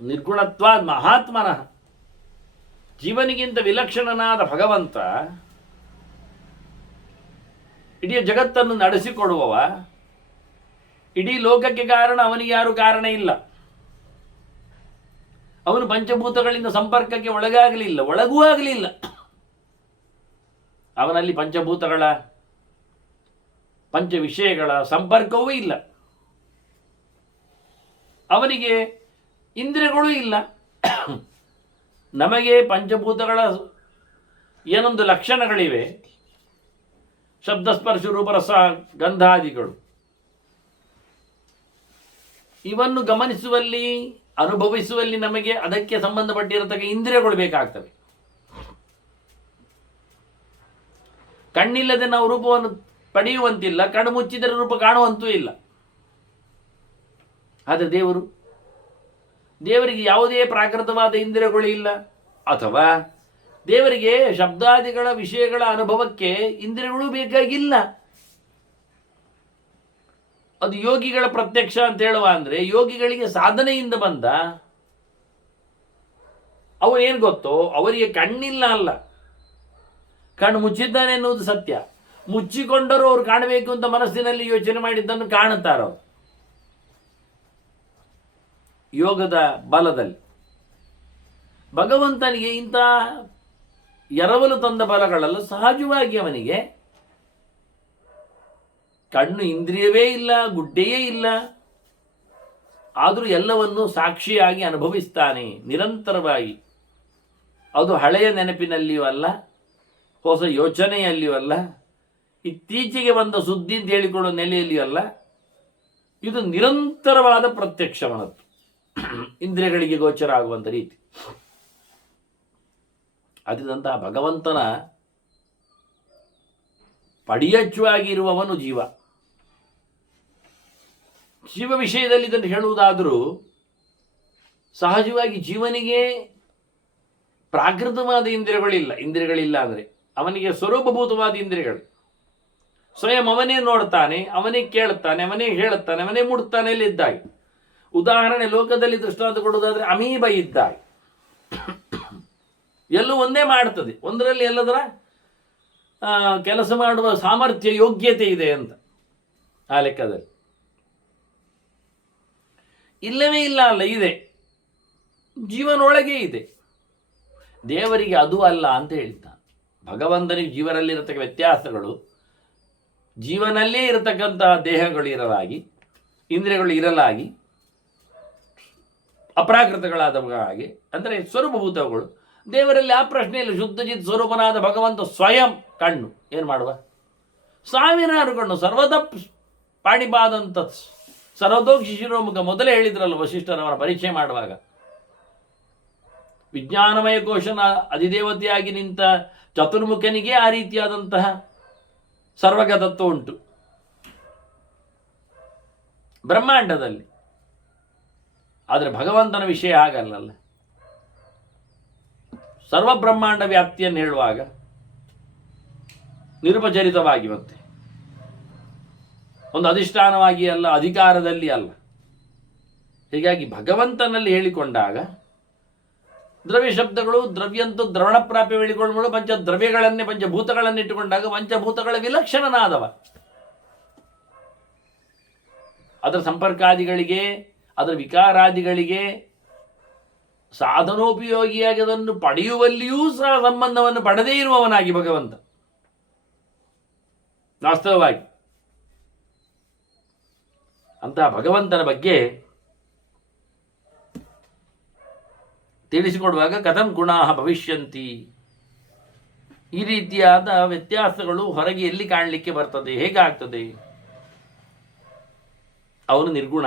ನಿರ್ಗುಣತ್ವಾದ್ ಮಹಾತ್ಮನಃ. ಜೀವನಿಗಿಂತ ವಿಲಕ್ಷಣನಾದ ಭಗವಂತ ಇಡೀ ಜಗತ್ತನ್ನು ನಡೆಸಿಕೊಡುವವ, ಇಡೀ ಲೋಕಕ್ಕೆ ಕಾರಣ, ಅವನಿಗೆ ಯಾರು ಕಾರಣ ಇಲ್ಲ. ಅವನು ಪಂಚಭೂತಗಳಿಂದ ಸಂಪರ್ಕಕ್ಕೆ ಒಳಗಾಗಲಿಲ್ಲ, ಒಳಗೂ ಆಗಲಿಲ್ಲ. ಅವನಲ್ಲಿ ಪಂಚಭೂತಗಳ ಪಂಚ ವಿಷಯಗಳ ಸಂಪರ್ಕವೂ ಇಲ್ಲ. ಅವನಿಗೆ ಇಂದ್ರಿಯಗಳೂ ಇಲ್ಲ. ನಮಗೆ ಪಂಚಭೂತಗಳ ಏನೊಂದು ಲಕ್ಷಣಗಳಿವೆ, ಶಬ್ದ ಸ್ಪರ್ಶ ರೂಪರಸ ಗಂಧಾದಿಗಳು. ಇವನ್ನು ಗಮನಿಸುವಲ್ಲಿ, ಅನುಭವಿಸುವಲ್ಲಿ ನಮಗೆ ಅದಕ್ಕೆ ಸಂಬಂಧಪಟ್ಟಿರತಕ್ಕ ಇಂದ್ರಿಯಗಳು ಬೇಕಾಗ್ತವೆ. ಕಣ್ಣಿಲ್ಲದೆ ನಾವು ರೂಪವನ್ನು ಪಡೆಯುವಂತಿಲ್ಲ, ಕಣ್ಣು ಮುಚ್ಚಿದರೆ ರೂಪ ಕಾಣುವಂತೂ ಇಲ್ಲ. ಆದರೆ ದೇವರಿಗೆ ಯಾವುದೇ ಪ್ರಾಕೃತವಾದ ಇಂದ್ರಿಯಗಳು ಇಲ್ಲ, ಅಥವಾ ದೇವರಿಗೆ ಶಬ್ದಾದಿಗಳ ವಿಷಯಗಳ ಅನುಭವಕ್ಕೆ ಇಂದ್ರಿಯಗಳು ಬೇಕಾಗಿಲ್ಲ. ಅದು ಯೋಗಿಗಳ ಪ್ರತ್ಯಕ್ಷ ಅಂತ ಹೇಳುವ ಅಂದ್ರೆ ಯೋಗಿಗಳಿಗೆ ಸಾಧನೆಯಿಂದ ಬಂದ. ಅವರೇನು ಗೊತ್ತೋ, ಅವರಿಗೆ ಕಣ್ಣಿಲ್ಲ ಅಲ್ಲ, ಕಣ್ಣು ಮುಚ್ಚಿದ್ದಾನೆ ಎನ್ನುವುದು ಸತ್ಯ. ಮುಚ್ಚಿಕೊಂಡರೂ ಅವ್ರು ಕಾಣಬೇಕು ಅಂತ ಮನಸ್ಸಿನಲ್ಲಿ ಯೋಚನೆ ಮಾಡಿದ್ದನ್ನು ಕಾಣುತ್ತಾರೋ ಯೋಗದ ಬಲದಲ್ಲಿ. ಭಗವಂತನಿಗೆ ಇಂಥ ಎರವಲು ತಂದ ಬಲಗಳೆಲ್ಲ ಸಹಜವಾಗಿ ಅವನಿಗೆ ಕಣ್ಣು ಇಂದ್ರಿಯವೇ ಇಲ್ಲ, ಗುಡ್ಡೆಯೇ ಇಲ್ಲ, ಆದರೂ ಎಲ್ಲವನ್ನು ಸಾಕ್ಷಿಯಾಗಿ ಅನುಭವಿಸ್ತಾನೆ ನಿರಂತರವಾಗಿ. ಅದು ಹಳೆಯ ನೆನಪಿನಲ್ಲಿಯೂ ಅಲ್ಲ, ಹೊಸ ಯೋಚನೆಯಲ್ಲಿಯೂ ಅಲ್ಲ, ಇತ್ತೀಚೆಗೆ ಬಂದ ಸುದ್ದಿ ಅಂತ ಹೇಳಿಕೊಳ್ಳುವ ನೆಲೆಯಲ್ಲಿಯೂ ಅಲ್ಲ. ಇದು ನಿರಂತರವಾದ ಪ್ರತ್ಯಕ್ಷವನದ್ದು, ಇಂದ್ರಿಯಗಳಿಗೆ ಗೋಚರ ಆಗುವಂಥ ರೀತಿ. ಆದಂತಹ ಭಗವಂತನ ಪಡಿಯಚ್ಚುವಾಗಿರುವವನು ಜೀವ. ಜೀವ ವಿಷಯದಲ್ಲಿ ಇದನ್ನು ಹೇಳುವುದಾದರೂ ಸಹಜವಾಗಿ ಜೀವನಿಗೆ ಪ್ರಾಕೃತವಾದ ಇಂದ್ರಿಯಗಳಿಲ್ಲ ಅಂದರೆ ಅವನಿಗೆ ಸ್ವರೂಪಭೂತವಾದ ಇಂದ್ರಿಯಗಳು. ಸ್ವಯಂ ಅವನೇ ನೋಡ್ತಾನೆ, ಅವನೇ ಕೇಳುತ್ತಾನೆ, ಅವನೇ ಹೇಳುತ್ತಾನೆ, ಅವನೇ ಮುಡ್ತಾನೆ ಅಲ್ಲಿ ಇದ್ದಾಗೆ. ಉದಾಹರಣೆ ಲೋಕದಲ್ಲಿ ದೃಷ್ಟಾಂತ ಕೊಡುವುದಾದ್ರೆ ಅಮೀಬ ಇದ್ದಾಗೆ, ಎಲ್ಲೂ ಒಂದೇ ಮಾಡ್ತದೆ, ಒಂದರಲ್ಲಿ ಎಲ್ಲದರ ಕೆಲಸ ಮಾಡುವ ಸಾಮರ್ಥ್ಯ ಯೋಗ್ಯತೆ ಇದೆ ಅಂತ ಆ ಲೆಕ್ಕದಲ್ಲಿ. ಇಲ್ಲವೇ ಇಲ್ಲ ಅಲ್ಲ, ಇದೆ, ಜೀವನೊಳಗೆ ಇದೆ. ದೇವರಿಗೆ ಅದು ಅಲ್ಲ ಅಂತ ಹೇಳಿದ್ದಾನೆ. ಭಗವಂತನಿಗೆ ಜೀವನಲ್ಲಿರತಕ್ಕ ವ್ಯತ್ಯಾಸಗಳು, ಜೀವನಲ್ಲೇ ಇರತಕ್ಕಂತಹ ದೇಹಗಳು ಇರಲಾಗಿ, ಇಂದ್ರಿಯಗಳು ಇರಲಾಗಿ, ಅಪ್ರಾಕೃತಗಳಾದವುಗಳಾಗಿ ಅಂದರೆ ಸ್ವರೂಪಭೂತಗಳು. ದೇವರಲ್ಲಿ ಆ ಪ್ರಶ್ನೆ ಇಲ್ಲ. ಶುದ್ಧಜಿತ್ ಸ್ವರೂಪನಾದ ಭಗವಂತ ಸ್ವಯಂ ಕಣ್ಣು ಏನು ಮಾಡುವ, ಸಾವಿರಾರು ಕಣ್ಣು, ಸರ್ವದ ಪಾಣಿಪಾದಂತ ಸರ್ವತೋಕ್ಷಿ ಶಿರೋಮುಖ. ಮೊದಲೇ ಹೇಳಿದ್ರಲ್ಲ ವಸಿಷ್ಠರವರ ಪರಿಚಯ ಮಾಡುವಾಗ, ವಿಜ್ಞಾನಮಯ ಕೋಶನ ಅಧಿದೇವತೆಯಾಗಿ ನಿಂತ ಚತುರ್ಮುಖನಿಗೆ ಆ ರೀತಿಯಾದಂತಹ ಸರ್ವಗತತ್ವ ಉಂಟು ಬ್ರಹ್ಮಾಂಡದಲ್ಲಿ. ಆದರೆ ಭಗವಂತನ ವಿಷಯ ಹಾಗಲ್ಲ. ಸರ್ವ ಬ್ರಹ್ಮಾಂಡ ವ್ಯಾಪ್ತಿಯನ್ನು ಹೇಳುವಾಗ ನಿರುಪಚರಿತವಾಗಿ, ಮತ್ತೆ ಒಂದು ಅಧಿಷ್ಠಾನವಾಗಿ ಅಲ್ಲ, ಅಧಿಕಾರದಲ್ಲಿ ಅಲ್ಲ. ಹೀಗಾಗಿ ಭಗವಂತನಲ್ಲಿ ಹೇಳಿಕೊಂಡಾಗ ದ್ರವ್ಯ ಶಬ್ದಗಳು, ದ್ರವ್ಯಂತೂ ದ್ರವಣ ಪ್ರಾಪ್ಯ ಹೇಳಿಕೊಳ್ಳುವ ಪಂಚದ್ರವ್ಯಗಳನ್ನೇ ಪಂಚಭೂತಗಳನ್ನಿಟ್ಟುಕೊಂಡಾಗ ಪಂಚಭೂತಗಳ ವಿಲಕ್ಷಣನಾದವ. ಅದರ ಸಂಪರ್ಕಾದಿಗಳಿಗೆ, ಅದರ ವಿಕಾರಾದಿಗಳಿಗೆ ಸಾಧನೋಪಯೋಗಿಯಾಗಿ ಅದನ್ನು ಪಡೆಯುವಲ್ಲಿಯೂ ಸಹ ಸಂಬಂಧವನ್ನು ಪಡೆದೇ ಇರುವವನಾಗಿ ಭಗವಂತ. ವಾಸ್ತವವಾಗಿ ಅಂತಹ ಭಗವಂತನ ಬಗ್ಗೆ ತಿಳಿಸಿಕೊಡುವಾಗ ಕಥಂ ಗುಣಾ ಭವಿಷ್ಯಂತಿ, ಈ ರೀತಿಯಾದ ವ್ಯತ್ಯಾಸಗಳು ಹೊರಗೆ ಎಲ್ಲಿ ಕಾಣಲಿಕ್ಕೆ ಬರ್ತದೆ, ಹೇಗಾಗ್ತದೆ? ಅವನು ನಿರ್ಗುಣ,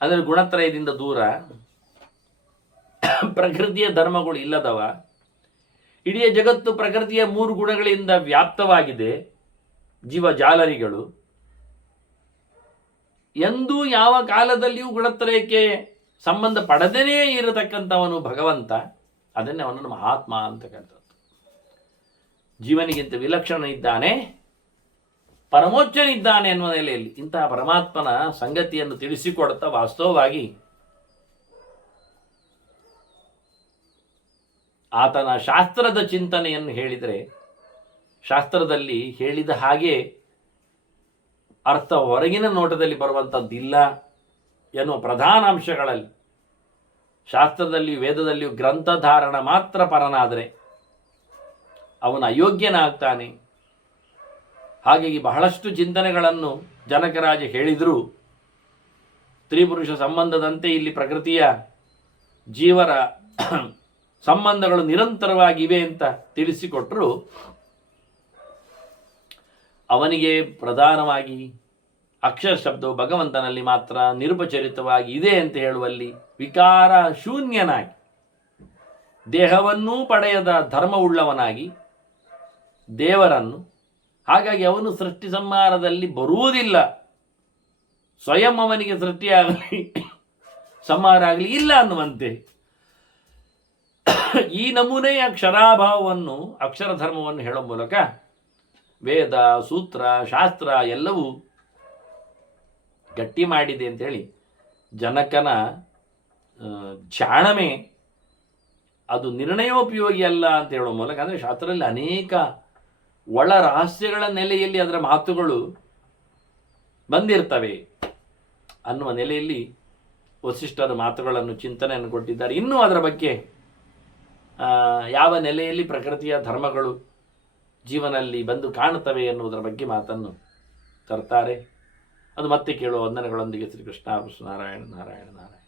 ಅಂದರೆ ಗುಣತ್ರಯದಿಂದ ದೂರ, ಪ್ರಕೃತಿಯ ಧರ್ಮಗಳು ಇಲ್ಲದವ. ಇಡೀ ಜಗತ್ತು ಪ್ರಕೃತಿಯ 3 ಗುಣಗಳಿಂದ ವ್ಯಾಪ್ತವಾಗಿದೆ. ಜೀವಜಾಲರಿಗಳು ಎಂದೂ ಯಾವ ಕಾಲದಲ್ಲಿಯೂ ಗುಣತ್ರಯಕ್ಕೆ ಸಂಬಂಧ ಪಡದೇನೇ ಇರತಕ್ಕಂಥವನು ಭಗವಂತ. ಅದನ್ನೇ ಅವನನ್ನು ಮಹಾತ್ಮ ಅಂತ ಕರೆದದ್ದು. ಜೀವನಿಗಿಂತ ವಿಲಕ್ಷಣ ಇದ್ದಾನೆ, ಪರಮೋಚ್ಚನಿದ್ದಾನೆ ಎನ್ನುವ ನೆಲೆಯಲ್ಲಿ ಇಂತಹ ಪರಮಾತ್ಮನ ಸಂಗತಿಯನ್ನು ತಿಳಿಸಿಕೊಡುತ್ತಾ ವಾಸ್ತವವಾಗಿ ಆತನ ಶಾಸ್ತ್ರದ ಚಿಂತನೆಯನ್ನು ಹೇಳಿದರೆ, ಶಾಸ್ತ್ರದಲ್ಲಿ ಹೇಳಿದ ಹಾಗೆ ಅರ್ಥ ಹೊರಗಿನ ನೋಟದಲ್ಲಿ ಬರುವಂಥದ್ದಿಲ್ಲ ಎನ್ನುವ ಪ್ರಧಾನ ಅಂಶಗಳಲ್ಲಿ ಶಾಸ್ತ್ರದಲ್ಲಿಯೂ ವೇದದಲ್ಲಿಯೂ ಗ್ರಂಥಧಾರಣ ಮಾತ್ರ ಪರನಾದರೆ ಅವನು ಅಯೋಗ್ಯನಾಗ್ತಾನೆ. ಹಾಗಾಗಿ ಬಹಳಷ್ಟು ಚಿಂತನೆಗಳನ್ನು ಜನಕರಾಜ ಹೇಳಿದರೂ ಸ್ತ್ರೀ-ಪುರುಷ ಸಂಬಂಧದಂತೆ ಇಲ್ಲಿ ಪ್ರಕೃತಿಯ ಜೀವರ ಸಂಬಂಧಗಳು ನಿರಂತರವಾಗಿವೆ ಅಂತ ತಿಳಿಸಿಕೊಟ್ಟರು. ಅವನಿಗೆ ಪ್ರಧಾನವಾಗಿ ಅಕ್ಷರ ಶಬ್ದವು ಭಗವಂತನಲ್ಲಿ ಮಾತ್ರ ನಿರುಪಚರಿತವಾಗಿ ಇದೆ ಅಂತ ಹೇಳುವಲ್ಲಿ ವಿಕಾರ ಶೂನ್ಯನಾಗಿ, ದೇಹವನ್ನೂ ಪಡೆಯದ ಧರ್ಮವುಳ್ಳವನಾಗಿ ದೇವರನ್ನು, ಹಾಗಾಗಿ ಅವನು ಸೃಷ್ಟಿ ಸಂಹಾರದಲ್ಲಿ ಬರುವುದಿಲ್ಲ. ಸ್ವಯಂ ಅವನಿಗೆ ಸೃಷ್ಟಿಯಾಗಲಿ ಸಂಹಾರ ಆಗಲಿ ಇಲ್ಲ ಅನ್ನುವಂತೆ ಈ ನಮೂನೆಯ ಅಕ್ಷರಾಭಾವವನ್ನು, ಅಕ್ಷರ ಧರ್ಮವನ್ನು ಹೇಳುವ ಮೂಲಕ ವೇದ, ಸೂತ್ರ, ಶಾಸ್ತ್ರ ಎಲ್ಲವೂ ಗಟ್ಟಿ ಮಾಡಿದೆ ಅಂತೇಳಿ ಜನಕನ ಜಾಣಮೆ ಅದು ನಿರ್ಣಯೋಪಯೋಗಿ ಅಲ್ಲ ಅಂತ ಹೇಳುವ ಮೂಲಕ, ಅಂದರೆ ಶಾಸ್ತ್ರದಲ್ಲಿ ಅನೇಕ ಒಳ ರಹಸ್ಯಗಳ ನೆಲೆಯಲ್ಲಿ ಅದರ ಮಾತುಗಳು ಬಂದಿರ್ತವೆ ಅನ್ನುವ ನೆಲೆಯಲ್ಲಿ ವಸಿಷ್ಠರ ಮಾತುಗಳನ್ನು, ಚಿಂತನೆಯನ್ನು ಕೊಟ್ಟಿದ್ದಾರೆ. ಇನ್ನೂ ಅದರ ಬಗ್ಗೆ ಯಾವ ನೆಲೆಯಲ್ಲಿ ಪ್ರಕೃತಿಯ ಧರ್ಮಗಳು ಜೀವನಲ್ಲಿ ಬಂದು ಕಾಣುತ್ತವೆ ಎನ್ನುವುದರ ಬಗ್ಗೆ ಮಾತನ್ನು ತರ್ತಾರೆ. ಅದು ಮತ್ತೆ ಕೇಳುವ ವಂದನೆಗಳೊಂದಿಗೆ ಶ್ರೀಕೃಷ್ಣ ನಾರಾಯಣ ನಾರಾಯಣ ನಾರಾಯಣ.